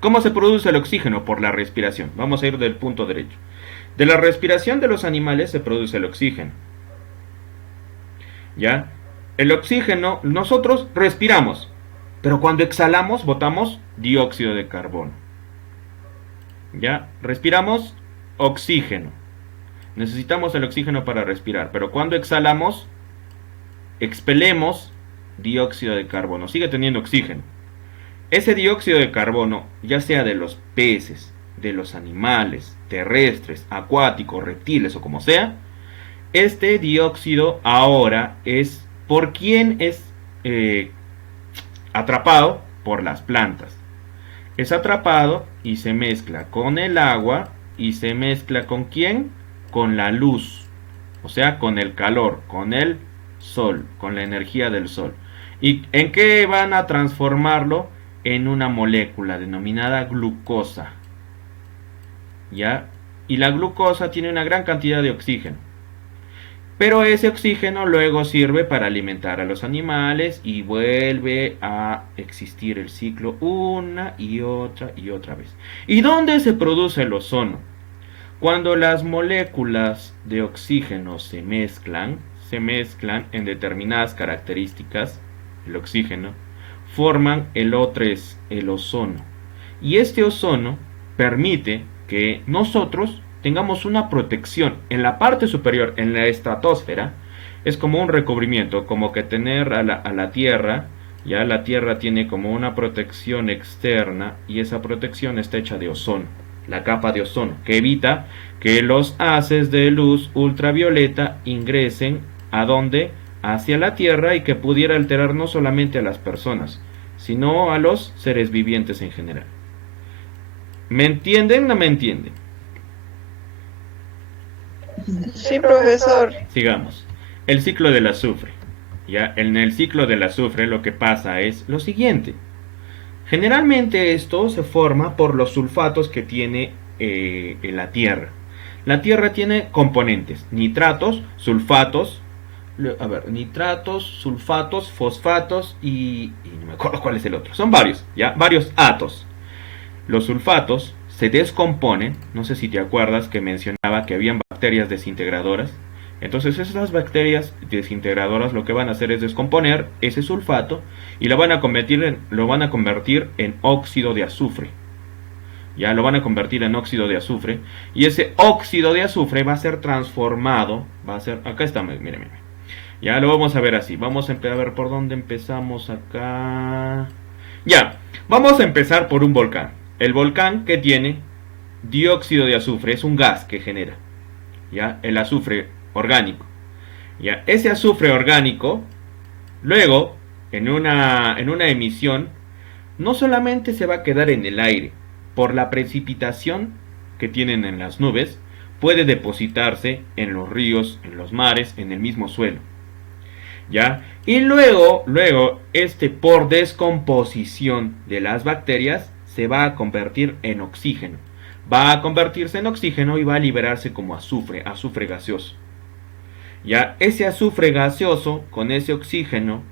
¿Cómo se produce el oxígeno? Por la respiración. Vamos a ir del punto derecho. De la respiración de los animales se produce el oxígeno. ¿Ya? El oxígeno, nosotros respiramos, pero cuando exhalamos botamos dióxido de carbono. ¿Ya? Respiramos oxígeno. Necesitamos el oxígeno para respirar, pero cuando exhalamos, expelemos dióxido de carbono. Sigue teniendo oxígeno. Ese dióxido de carbono, ya sea de los peces, de los animales, terrestres, acuáticos, reptiles o como sea, este dióxido ahora es por quién es atrapado por las plantas. Es atrapado y se mezcla con el agua y se mezcla con quién? Con la luz, o sea, con el calor, con el sol, con la energía del sol. ¿Y en qué van a transformarlo? En una molécula denominada glucosa. ¿Ya? Y la glucosa tiene una gran cantidad de oxígeno. Pero ese oxígeno luego sirve para alimentar a los animales y vuelve a existir el ciclo una y otra vez. ¿Y dónde se produce el ozono? Cuando las moléculas de oxígeno se mezclan en determinadas características, el oxígeno, forman el ozono. Y este ozono permite que nosotros tengamos una protección en la parte superior, en la estratosfera. Es como un recubrimiento, como que tener a la Tierra, ya la Tierra tiene como una protección externa y esa protección está hecha de ozono, la capa de ozono, que evita que los haces de luz ultravioleta ingresen a donde, hacia la Tierra, y que pudiera alterar no solamente a las personas, sino a los seres vivientes en general. ¿Me entienden o no me entienden? Sí, profesor. Sigamos. El ciclo del azufre. Ya, en el ciclo del azufre lo que pasa es lo siguiente. Generalmente esto se forma por los sulfatos que tiene en la Tierra. La Tierra tiene componentes: nitratos, sulfatos, fosfatos y no me acuerdo cuál es el otro. Son varios, ya, varios átomos. Los sulfatos se descomponen. No sé si te acuerdas que mencionaba que habían bacterias desintegradoras. Entonces esas bacterias desintegradoras lo que van a hacer es descomponer ese sulfato y lo van a convertir en óxido de azufre. Ya lo van a convertir en óxido de azufre, y ese óxido de azufre va a ser transformado, acá está, miren. Ya lo vamos a ver así. Vamos a ver por dónde empezamos acá. Ya, vamos a empezar por un volcán. El volcán que tiene dióxido de azufre es un gas que genera, ya, el azufre orgánico. Ya, ese azufre orgánico, luego, en una emisión, no solamente se va a quedar en el aire, por la precipitación que tienen en las nubes, puede depositarse en los ríos, en los mares, en el mismo suelo. ¿Ya? Y luego, por descomposición de las bacterias, se va a convertir en oxígeno. Va a convertirse en oxígeno y va a liberarse como azufre gaseoso. Ya, ese azufre gaseoso con ese oxígeno,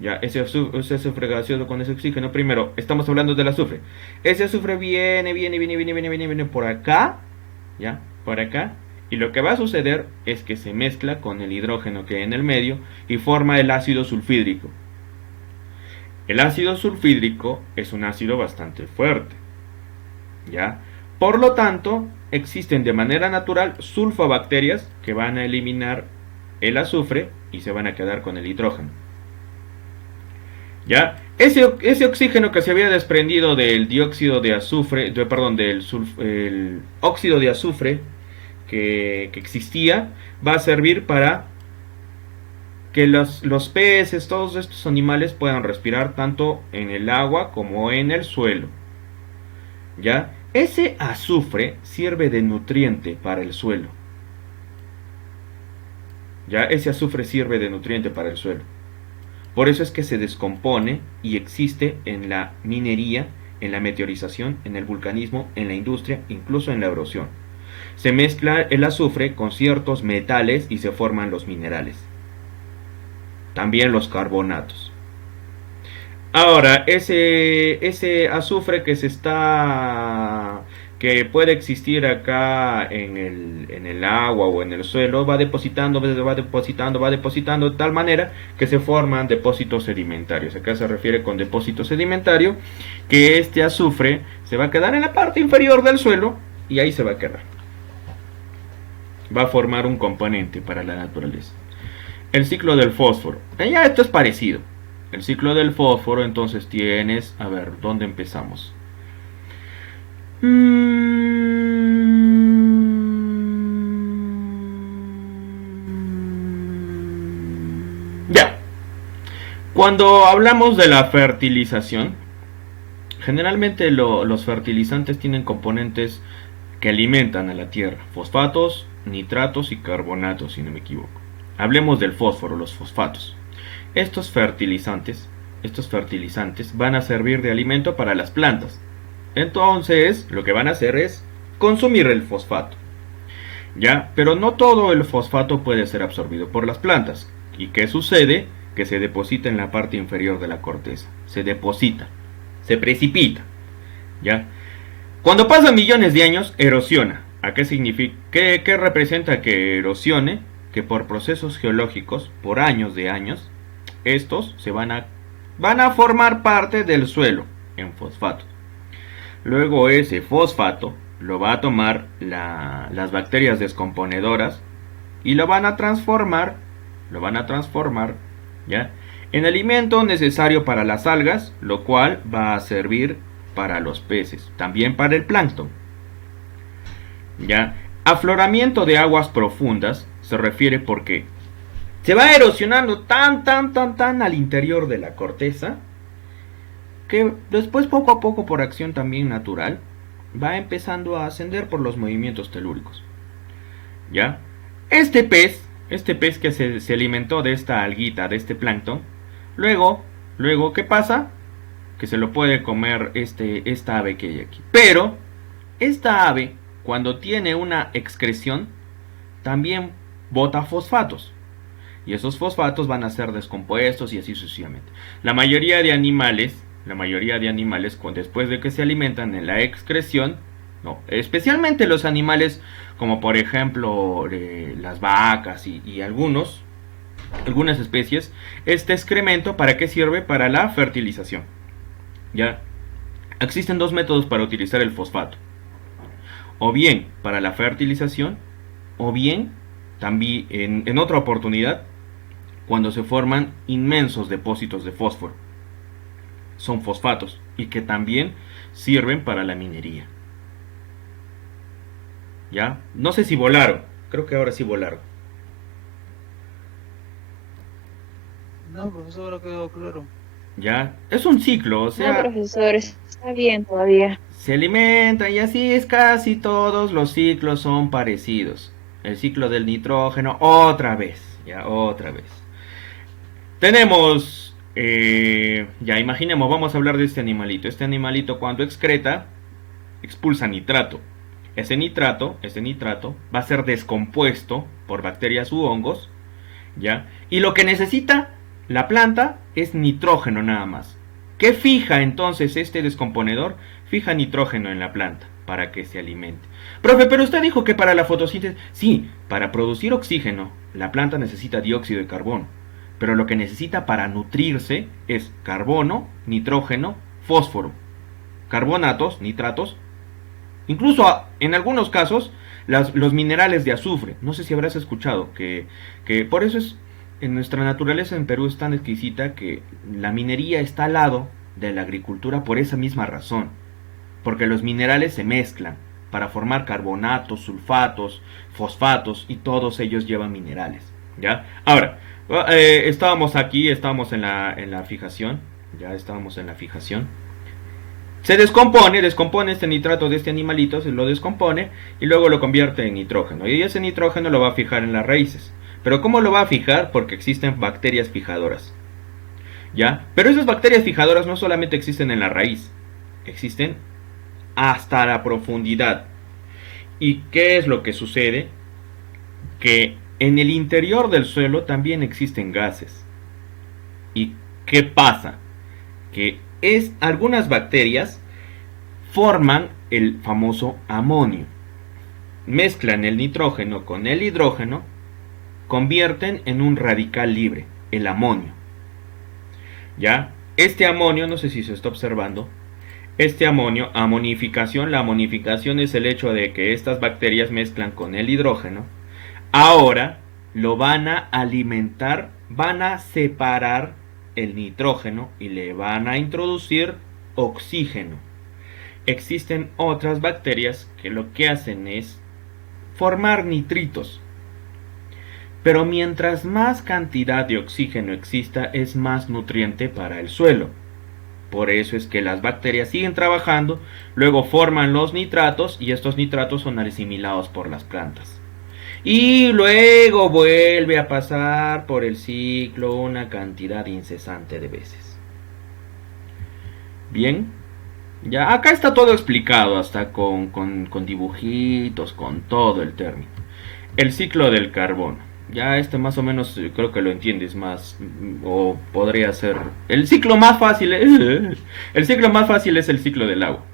ya, ese azufre gaseoso con ese oxígeno, primero, estamos hablando del azufre. Ese azufre viene por acá, ya, por acá. Y lo que va a suceder es que se mezcla con el hidrógeno que hay en el medio y forma el ácido sulfídrico. El ácido sulfhídrico es un ácido bastante fuerte, ¿ya? Por lo tanto, existen de manera natural sulfobacterias que van a eliminar el azufre y se van a quedar con el nitrógeno. ¿Ya? Ese oxígeno que se había desprendido del dióxido de azufre, perdón, el óxido de azufre que existía, va a servir para que los peces, todos estos animales puedan respirar tanto en el agua como en el suelo. ¿Ya? Ese azufre sirve de nutriente para el suelo. ¿Ya? Ese azufre sirve de nutriente para el suelo. Por eso es que se descompone y existe en la minería, en la meteorización, en el vulcanismo, en la industria, incluso en la erosión. Se mezcla el azufre con ciertos metales y se forman los minerales. También los carbonatos. Ahora, ese azufre que puede existir acá en el agua o en el suelo, va depositando de tal manera que se forman depósitos sedimentarios. Acá se refiere con depósito sedimentario que este azufre se va a quedar en la parte inferior del suelo y ahí se va a quedar. Va a formar un componente para la naturaleza. El ciclo del fósforo. Ya esto es parecido. El ciclo del fósforo, entonces tienes, a ver, ¿dónde empezamos? Ya. Cuando hablamos de la fertilización, generalmente los fertilizantes tienen componentes que alimentan a la tierra, fosfatos, nitratos y carbonatos, si no me equivoco. Hablemos del fósforo, los fosfatos. Estos fertilizantes van a servir de alimento para las plantas. Entonces, lo que van a hacer es consumir el fosfato. ¿Ya? Pero no todo el fosfato puede ser absorbido por las plantas. ¿Y qué sucede? Que se deposita en la parte inferior de la corteza. Se deposita, se precipita. ¿Ya? Cuando pasan millones de años, erosiona. ¿A qué significa? ¿Qué representa que erosione? Que por procesos geológicos, por años de años, estos van a formar parte del suelo en fosfato. Luego ese fosfato lo va a tomar las bacterias descomponedoras y lo van a transformar, ¿ya? En alimento necesario para las algas, lo cual va a servir para los peces, también para el plancton. ¿Ya? Afloramiento de aguas profundas se refiere porque se va erosionando tan al interior de la corteza que después poco a poco por acción también natural va empezando a ascender por los movimientos telúricos. ¿Ya? Este pez que se alimentó de esta alguita, de este plancton, luego ¿qué pasa? Que se lo puede comer esta ave que hay aquí. Pero esta ave, cuando tiene una excreción, también bota fosfatos. Y esos fosfatos van a ser descompuestos y así sucesivamente. La mayoría de animales, después de que se alimentan en la excreción, especialmente los animales como por ejemplo las vacas y algunas especies, este excremento, ¿para qué sirve? Para la fertilización. ¿Ya? Existen dos métodos para utilizar el fosfato. O bien para la fertilización, o bien también en otra oportunidad, cuando se forman inmensos depósitos de fósforo. Son fosfatos y que también sirven para la minería. ¿Ya? No sé si volaron. Creo que ahora sí volaron. No, profesor, ahora quedó claro. ¿Ya? Es un ciclo, o sea... No, profesor, está bien todavía. Se alimentan y así es, casi todos los ciclos son parecidos. El ciclo del nitrógeno, otra vez. Tenemos... ya imaginemos, vamos a hablar de este animalito. Este animalito cuando excreta, expulsa nitrato. Ese nitrato va a ser descompuesto por bacterias u hongos, ¿ya? Y lo que necesita la planta es nitrógeno nada más. ¿Qué fija entonces este descomponedor? Fija nitrógeno en la planta para que se alimente. Profe, pero usted dijo que para la fotosíntesis... Sí, para producir oxígeno, la planta necesita dióxido de carbono. pero lo que necesita para nutrirse es carbono, nitrógeno, fósforo, carbonatos, nitratos, incluso en algunos casos los minerales de azufre. No sé si habrás escuchado que por eso es en nuestra naturaleza en Perú es tan exquisita que la minería está al lado de la agricultura por esa misma razón, porque los minerales se mezclan para formar carbonatos, sulfatos, fosfatos y todos ellos llevan minerales, ¿ya? Ahora, estábamos en la fijación, ya estábamos en la fijación. Se descompone este nitrato de este animalito, se lo descompone y luego lo convierte en nitrógeno. Y ese nitrógeno lo va a fijar en las raíces. Pero ¿cómo lo va a fijar? Porque existen bacterias fijadoras, ¿ya? Pero esas bacterias fijadoras no solamente existen en la raíz, existen hasta la profundidad. ¿Y qué es lo que sucede? Que en el interior del suelo también existen gases. ¿Y qué pasa? Que algunas bacterias forman el famoso amonio. Mezclan el nitrógeno con el hidrógeno, convierten en un radical libre, el amonio. ¿Ya? Este amonio, no sé si se está observando, este amonio, amonificación, la amonificación es el hecho de que estas bacterias mezclan con el hidrógeno, ahora lo van a alimentar, van a separar el nitrógeno y le van a introducir oxígeno. Existen otras bacterias que lo que hacen es formar nitritos. Pero mientras más cantidad de oxígeno exista, es más nutriente para el suelo. Por eso es que las bacterias siguen trabajando, luego forman los nitratos y estos nitratos son asimilados por las plantas. Y luego vuelve a pasar por el ciclo una cantidad incesante de veces. Bien, ya acá está todo explicado, hasta con dibujitos, con todo el término. El ciclo del carbono. Ya más o menos creo que lo entiendes más, o podría ser. El ciclo más fácil es el ciclo del agua.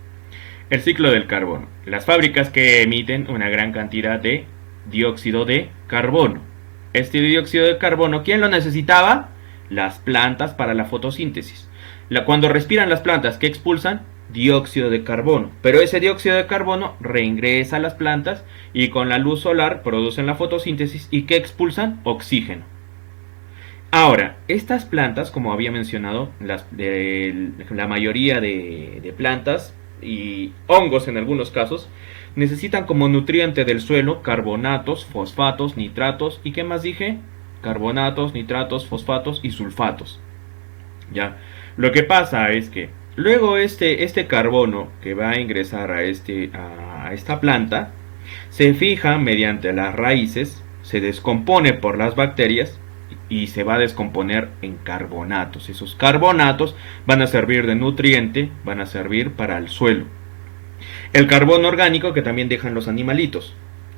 El ciclo del carbono. Las fábricas que emiten una gran cantidad de dióxido de carbono. Este dióxido de carbono, ¿quién lo necesitaba? Las plantas para la fotosíntesis. Cuando respiran las plantas, ¿qué expulsan? Dióxido de carbono. Pero ese dióxido de carbono reingresa a las plantas y con la luz solar producen la fotosíntesis. ¿Y qué expulsan? Oxígeno. Ahora, estas plantas, como había mencionado, la mayoría de plantas y hongos en algunos casos, necesitan como nutriente del suelo carbonatos, fosfatos, nitratos y ¿qué más dije? Carbonatos, nitratos, fosfatos y sulfatos. ¿Ya? Lo que pasa es que luego este carbono que va a ingresar a esta planta se fija mediante las raíces, se descompone por las bacterias y se va a descomponer en carbonatos. Esos carbonatos van a servir de nutriente, van a servir para el suelo. El carbono orgánico que también dejan los animalitos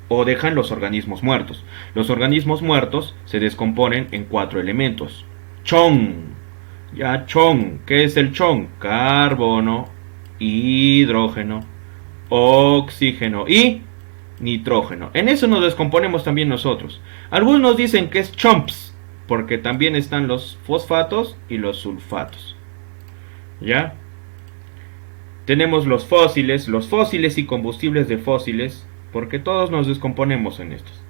o dejan los organismos muertos. Los organismos muertos se descomponen en 4 elementos. Chon. Ya, chon. ¿Qué es el chon? Carbono, hidrógeno, oxígeno y nitrógeno. En eso nos descomponemos también nosotros. Algunos dicen que es chomps, porque también están los fosfatos y los sulfatos. ¿Ya? Tenemos los fósiles y combustibles de fósiles, porque todos nos descomponemos en estos.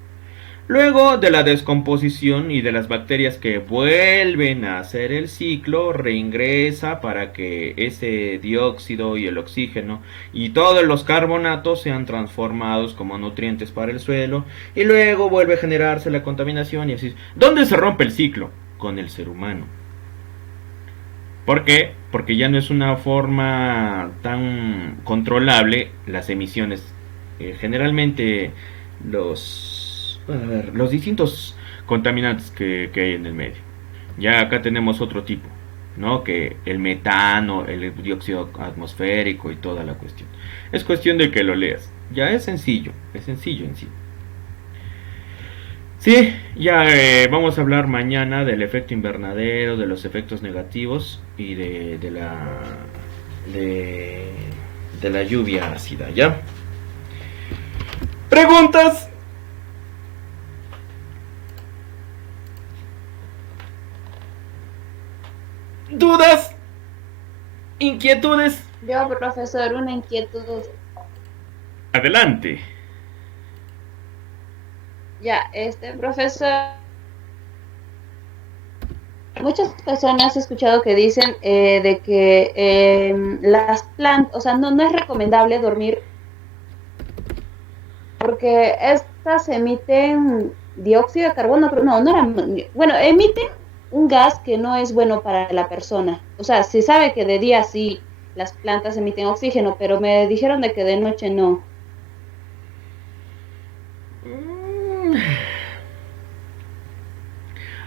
Luego de la descomposición y de las bacterias que vuelven a hacer el ciclo, reingresa para que ese dióxido y el oxígeno y todos los carbonatos sean transformados como nutrientes para el suelo, y luego vuelve a generarse la contaminación y así. ¿Dónde se rompe el ciclo? Con el ser humano. ¿Por qué? Porque ya no es una forma tan controlable las emisiones. Generalmente los distintos contaminantes que hay en el medio. Ya acá tenemos otro tipo, ¿no? Que el metano, el dióxido atmosférico y toda la cuestión. Es cuestión de que lo leas. Ya es sencillo en sí. Sí, ya vamos a hablar mañana del efecto invernadero, de los efectos negativos y de la lluvia ácida, ¿ya? ¿Preguntas? ¿Dudas? ¿Inquietudes? Yo, profesor, una inquietud. Adelante. Ya, profesor, muchas personas he escuchado que dicen de que las plantas, o sea, no es recomendable dormir porque estas emiten dióxido de carbono, pero no era, bueno, emiten un gas que no es bueno para la persona. O sea, se sabe que de día sí las plantas emiten oxígeno, pero me dijeron de que de noche no.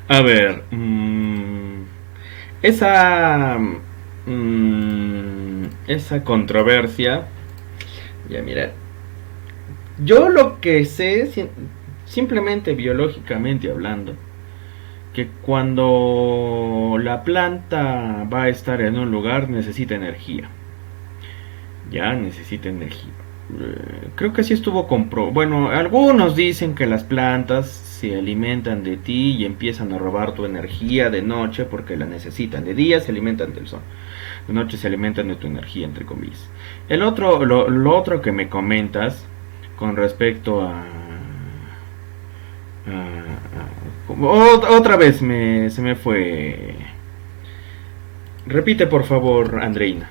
A ver, esa esa controversia, ya mira, yo lo que sé, simplemente biológicamente hablando, que cuando la planta va a estar en un lugar necesita energía, ya necesita energía. Creo que así estuvo bueno, algunos dicen que las plantas se alimentan de ti y empiezan a robar tu energía de noche porque la necesitan. De día se alimentan del sol, de noche se alimentan de tu energía, entre comillas. Lo otro que me comentas con respecto otra vez se me fue. Repite por favor, Andreina.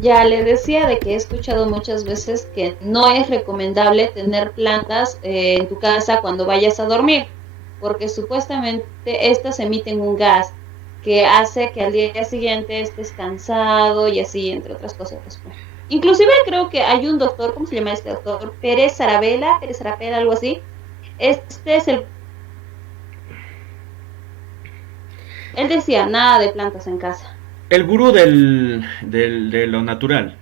Ya le decía de que he escuchado muchas veces que no es recomendable tener plantas en tu casa cuando vayas a dormir, porque supuestamente estas emiten un gas que hace que al día siguiente estés cansado y así, entre otras cosas. Pues. Inclusive creo que hay un doctor, ¿cómo se llama este doctor? Pérez Arapela, algo así. Este es el... Él decía, nada de plantas en casa. El gurú de lo natural.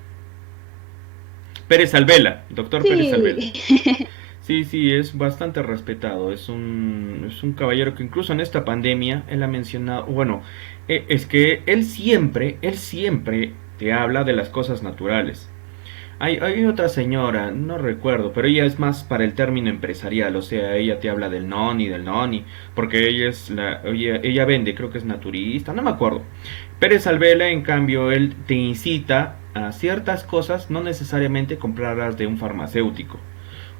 Pérez Alvela, doctor Sí. Pérez Alvela. Sí, es bastante respetado. Es un caballero que incluso en esta pandemia él ha mencionado, bueno, es que él siempre te habla de las cosas naturales. Hay otra señora, no recuerdo, pero ella es más para el término empresarial, o sea, ella te habla del noni, porque ella vende, creo que es naturista, no me acuerdo. Pérez Alvela, en cambio, él te incita a ciertas cosas, no necesariamente comprarlas de un farmacéutico.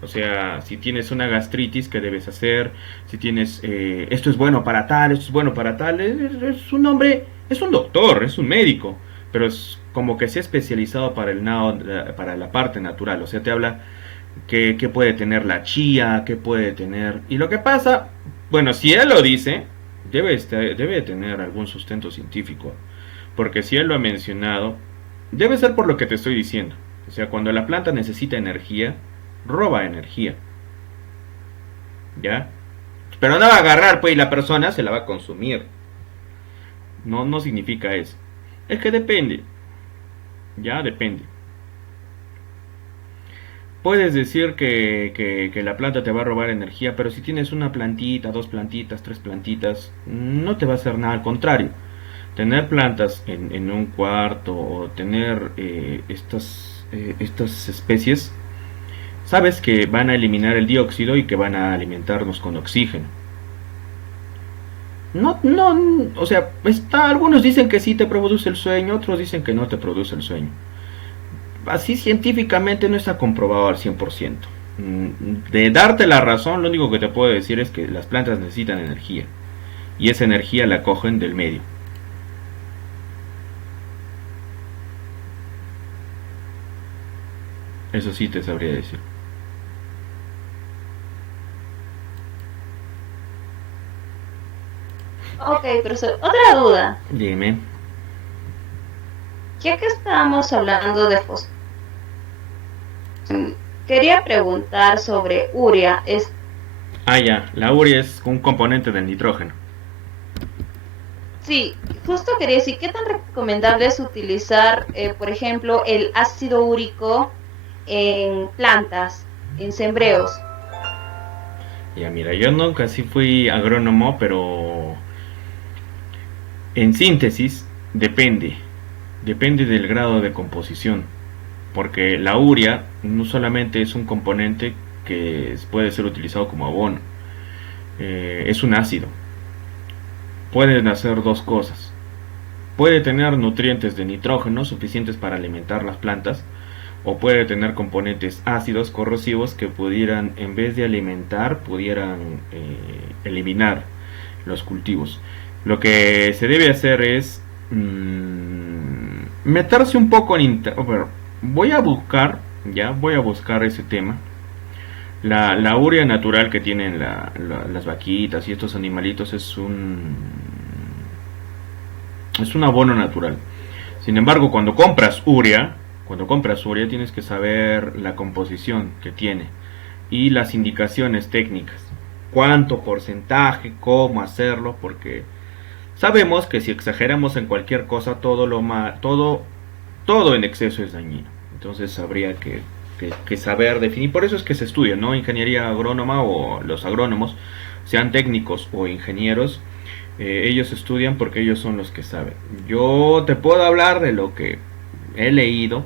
O sea, si tienes una gastritis, ¿qué debes hacer? Si tienes, esto es bueno para tal, esto es bueno para tal, es un hombre, es un doctor, es un médico, pero es como que se ha especializado para la parte natural. O sea, te habla que puede tener la chía, que puede tener... Y lo que pasa, bueno, si él lo dice, debe tener algún sustento científico. Porque si él lo ha mencionado, debe ser por lo que te estoy diciendo. O sea, cuando la planta necesita energía, roba energía. ¿Ya? Pero no va a agarrar, pues, y la persona se la va a consumir. No significa eso. Es que depende. Ya depende. Puedes decir que la planta te va a robar energía, pero si tienes una plantita, dos plantitas, tres plantitas, no te va a hacer nada, al contrario. Tener plantas en un cuarto o tener estas especies, sabes que van a eliminar el dióxido y que van a alimentarnos con oxígeno. O sea, algunos dicen que sí te produce el sueño, otros dicen que no te produce el sueño. Así científicamente no está comprobado al 100%. De darte la razón, lo único que te puedo decir es que las plantas necesitan energía. Y esa energía la cogen del medio. Eso sí te sabría decir. Ok, profesor, otra duda. Dime. Ya que estábamos hablando de fósforos, quería preguntar sobre urea. Ya, la urea es un componente del nitrógeno. Sí, justo quería decir, ¿qué tan recomendable es utilizar, por ejemplo, el ácido úrico en plantas, en sembreos? Ya, mira, yo nunca sí fui agrónomo, pero en síntesis depende del grado de composición, porque la urea no solamente es un componente que puede ser utilizado como abono, es un ácido. pueden hacer dos cosas. Puede tener nutrientes de nitrógeno suficientes para alimentar las plantas, o puede tener componentes ácidos corrosivos que pudieran, en vez de alimentar, pudieran eliminar los cultivos. Lo que se debe hacer es meterse un poco en bueno, voy a buscar ese tema. La urea natural que tienen las vaquitas y estos animalitos es un abono natural. Sin embargo, cuando compras urea tienes que saber la composición que tiene y las indicaciones técnicas. Cuánto porcentaje, cómo hacerlo, porque sabemos que si exageramos en cualquier cosa, todo en exceso es dañino. Entonces habría que saber definir. Por eso es que se estudia, ¿no? Ingeniería agrónoma, o los agrónomos, sean técnicos o ingenieros, ellos estudian porque ellos son los que saben. Yo te puedo hablar de lo que he leído,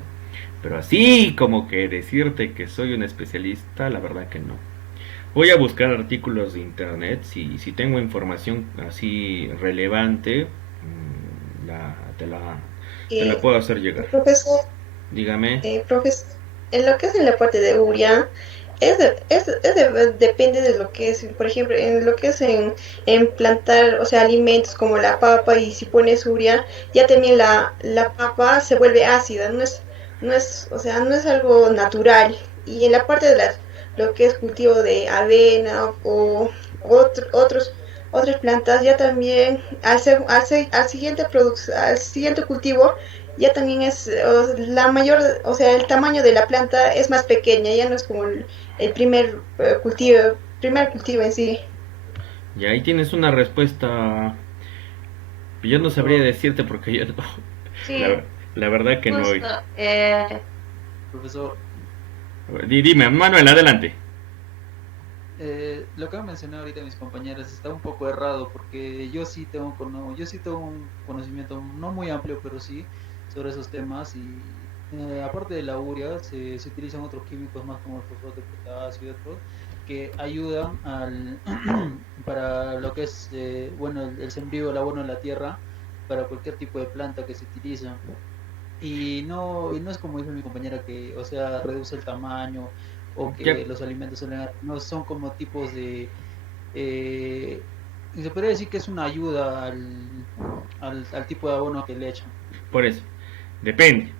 pero así como que decirte que soy un especialista, la verdad que no. Voy a buscar artículos de internet, si tengo información así relevante, te la puedo hacer llegar. Profesor, Dígame. profesor, en lo que es en la parte de urea, depende de lo que es, por ejemplo, en lo que es en plantar, o sea, alimentos como la papa, y si pones urea, ya también la papa se vuelve ácida, o sea, no es algo natural. Y en la parte de lo que es cultivo de avena o otras plantas, ya también al siguiente cultivo, ya también es la mayor, o sea, el tamaño de la planta es más pequeña, ya no es como el primer cultivo en sí. Y ahí tienes una respuesta. Yo no sabría decirte porque yo Sí, la, la verdad que no. justo. Profesor, Dime, Manuel, adelante. lo que han mencionado ahorita mis compañeras está un poco errado, porque yo sí tengo un conocimiento no muy amplio, pero sí sobre esos temas. Y aparte de la urea, se utilizan otros químicos más, como el fosfato de potasio y otros, que ayudan para lo que es bueno, el sembrío, el abono de la tierra, para cualquier tipo de planta que se utiliza. Y no es como dice mi compañera, que, o sea, reduce el tamaño, o Ya, que los alimentos no son como tipos de... eh, se podría decir que es una ayuda al tipo de abono que le echan. por eso, depende.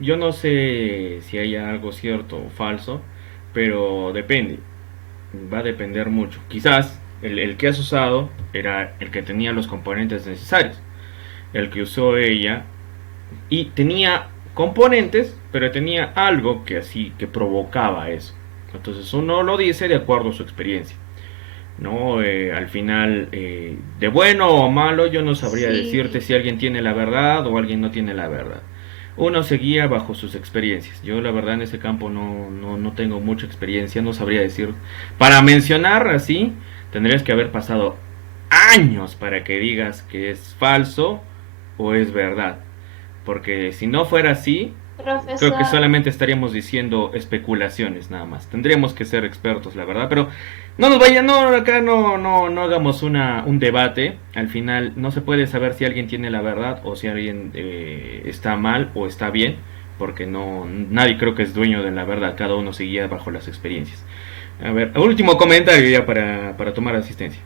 Yo no sé si hay algo cierto o falso, pero depende. Va a depender mucho. Quizás el que has usado era el que tenía los componentes necesarios. El que usó ella y tenía componentes, pero tenía algo que provocaba eso. Entonces uno lo dice de acuerdo a su experiencia. No, al final, de bueno o malo, yo no sabría decirte Sí, si alguien tiene la verdad o alguien no tiene la verdad. Uno se guía bajo sus experiencias. Yo la verdad en ese campo no tengo mucha experiencia, no sabría decir. Para mencionar así, tendrías que haber pasado años para que digas que es falso o es verdad. Porque si no fuera así, creo que profesor. solamente estaríamos diciendo especulaciones nada más. Tendríamos que ser expertos, la verdad. Pero no nos vayan, no, acá no hagamos un debate. Al final no se puede saber si alguien tiene la verdad o si alguien está mal o está bien. Porque nadie creo que es dueño de la verdad. Cada uno se guía bajo las experiencias. A ver, último comentario ya para tomar asistencia.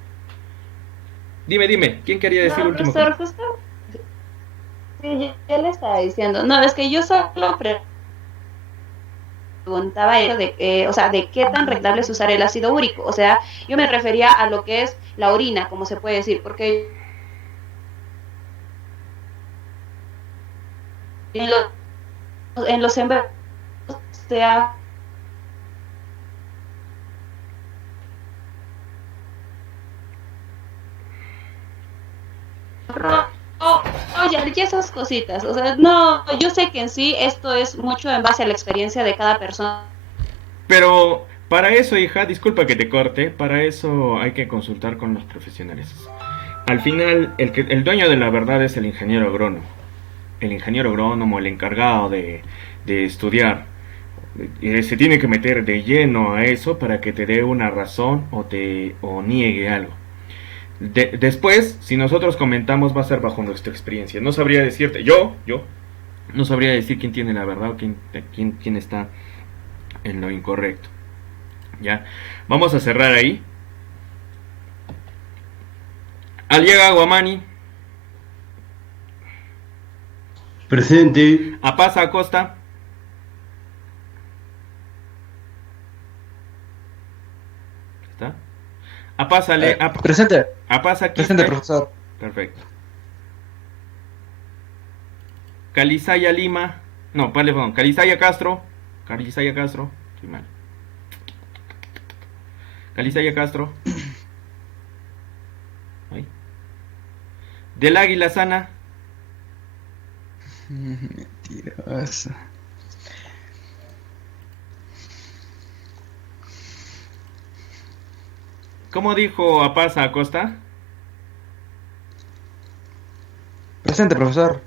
Dime, ¿quién quería decir No, último profesor, comentario? justo. Sí, yo le estaba diciendo. No, es que yo solo preguntaba eso de, o sea, de qué tan recomendable es usar el ácido úrico. O sea, yo me refería a lo que es la orina, como se puede decir, porque en los envases se ha... Oye, y esas cositas, o sea, no, yo sé que en sí esto es mucho en base a la experiencia de cada persona. Pero para eso, hija, disculpa que te corte, para eso hay que consultar con los profesionales. Al final, el dueño de la verdad es el ingeniero agrónomo. El ingeniero agrónomo, el encargado de estudiar, se tiene que meter de lleno a eso para que te dé una razón o niegue algo. Después, si nosotros comentamos, va a ser bajo nuestra experiencia. No sabría decirte, yo, no sabría decir quién tiene la verdad o quién está en lo incorrecto. Ya, vamos a cerrar ahí. Aliaga Guamani. Presente. Apasa Acosta. ¿Está? Apasa Presente. Apasa Presente, Quispe. profesor. Perfecto. Calizaya Lima. No, perdón. Calizaya Castro. Estoy mal. Calizaya Castro. Ahí. Del Águila Sana. Mentiroso. ¿Cómo dijo Apasa Acosta? Presente, profesor.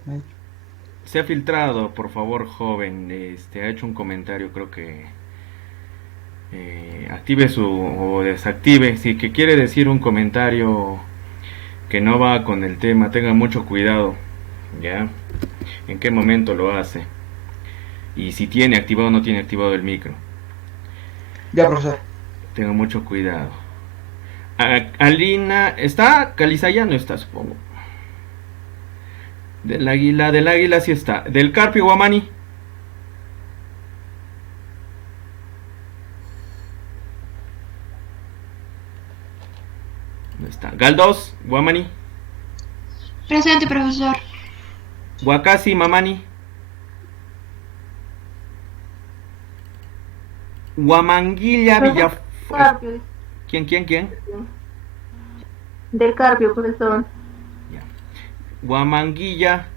Se ha filtrado, por favor, joven. Ha hecho un comentario, creo que active o desactive. Si que quiere decir un comentario que no va con el tema, tenga mucho cuidado. ¿Ya? ¿En qué momento lo hace? Y si tiene activado o no tiene activado el micro. Ya, profesor. Tenga mucho cuidado. Alina, ¿está? Calizaya no está, supongo. Del águila sí está. Del Carpio Guamani. No está. Galdós Guamani. Presente, profesor. Huacasi Mamani. Huamanguilla Villa. Carpio. ¿Quién? Del Carpio, profesor. Ya. Huamanguilla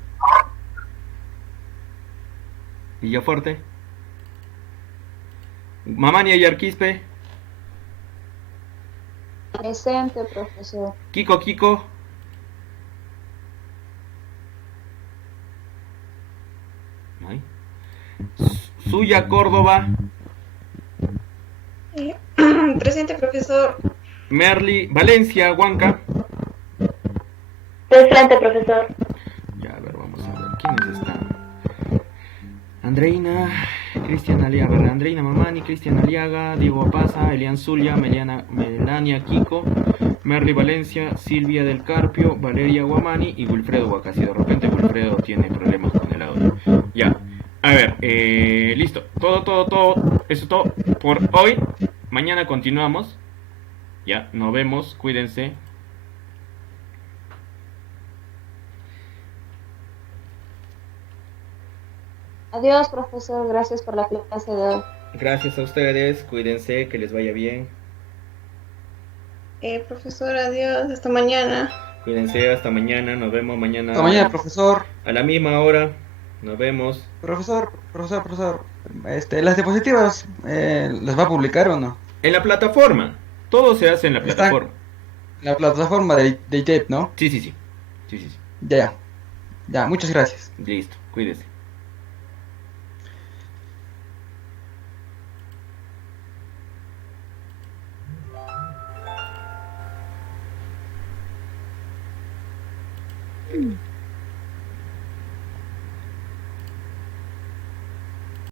Villafuerte. Mamani Ayarquispe. Presente, profesor. Kiko. Ay. Suya Córdoba. Presente, profesor. Merly Valencia Huanca. Presente, profesor. Ya, a ver, vamos a ver. ¿Quiénes están? Andreina, Cristian Aliaga, Andreina Mamani, Cristian Aliaga, Diego Apaza, Elian Zulia, Melania Kiko, Merly Valencia, Silvia del Carpio, Valeria Guamani y Wilfredo Huacasi. De repente Wilfredo tiene problemas con el audio. Ya, a ver, listo. Todo. Eso es todo por hoy. Mañana continuamos. Ya, nos vemos. Cuídense. Adiós, profesor. Gracias por la clase de hoy. Gracias a ustedes. Cuídense. Que les vaya bien. Profesor, adiós. Hasta mañana. Cuídense. Hasta mañana. Nos vemos mañana. Hasta mañana, profesor. A la misma hora. Nos vemos. Profesor. Las diapositivas, ¿las va a publicar o no? En la plataforma. Todo se hace en la plataforma. La plataforma de ITEP, ¿no? Sí. Ya, muchas gracias. Listo. Cuídese.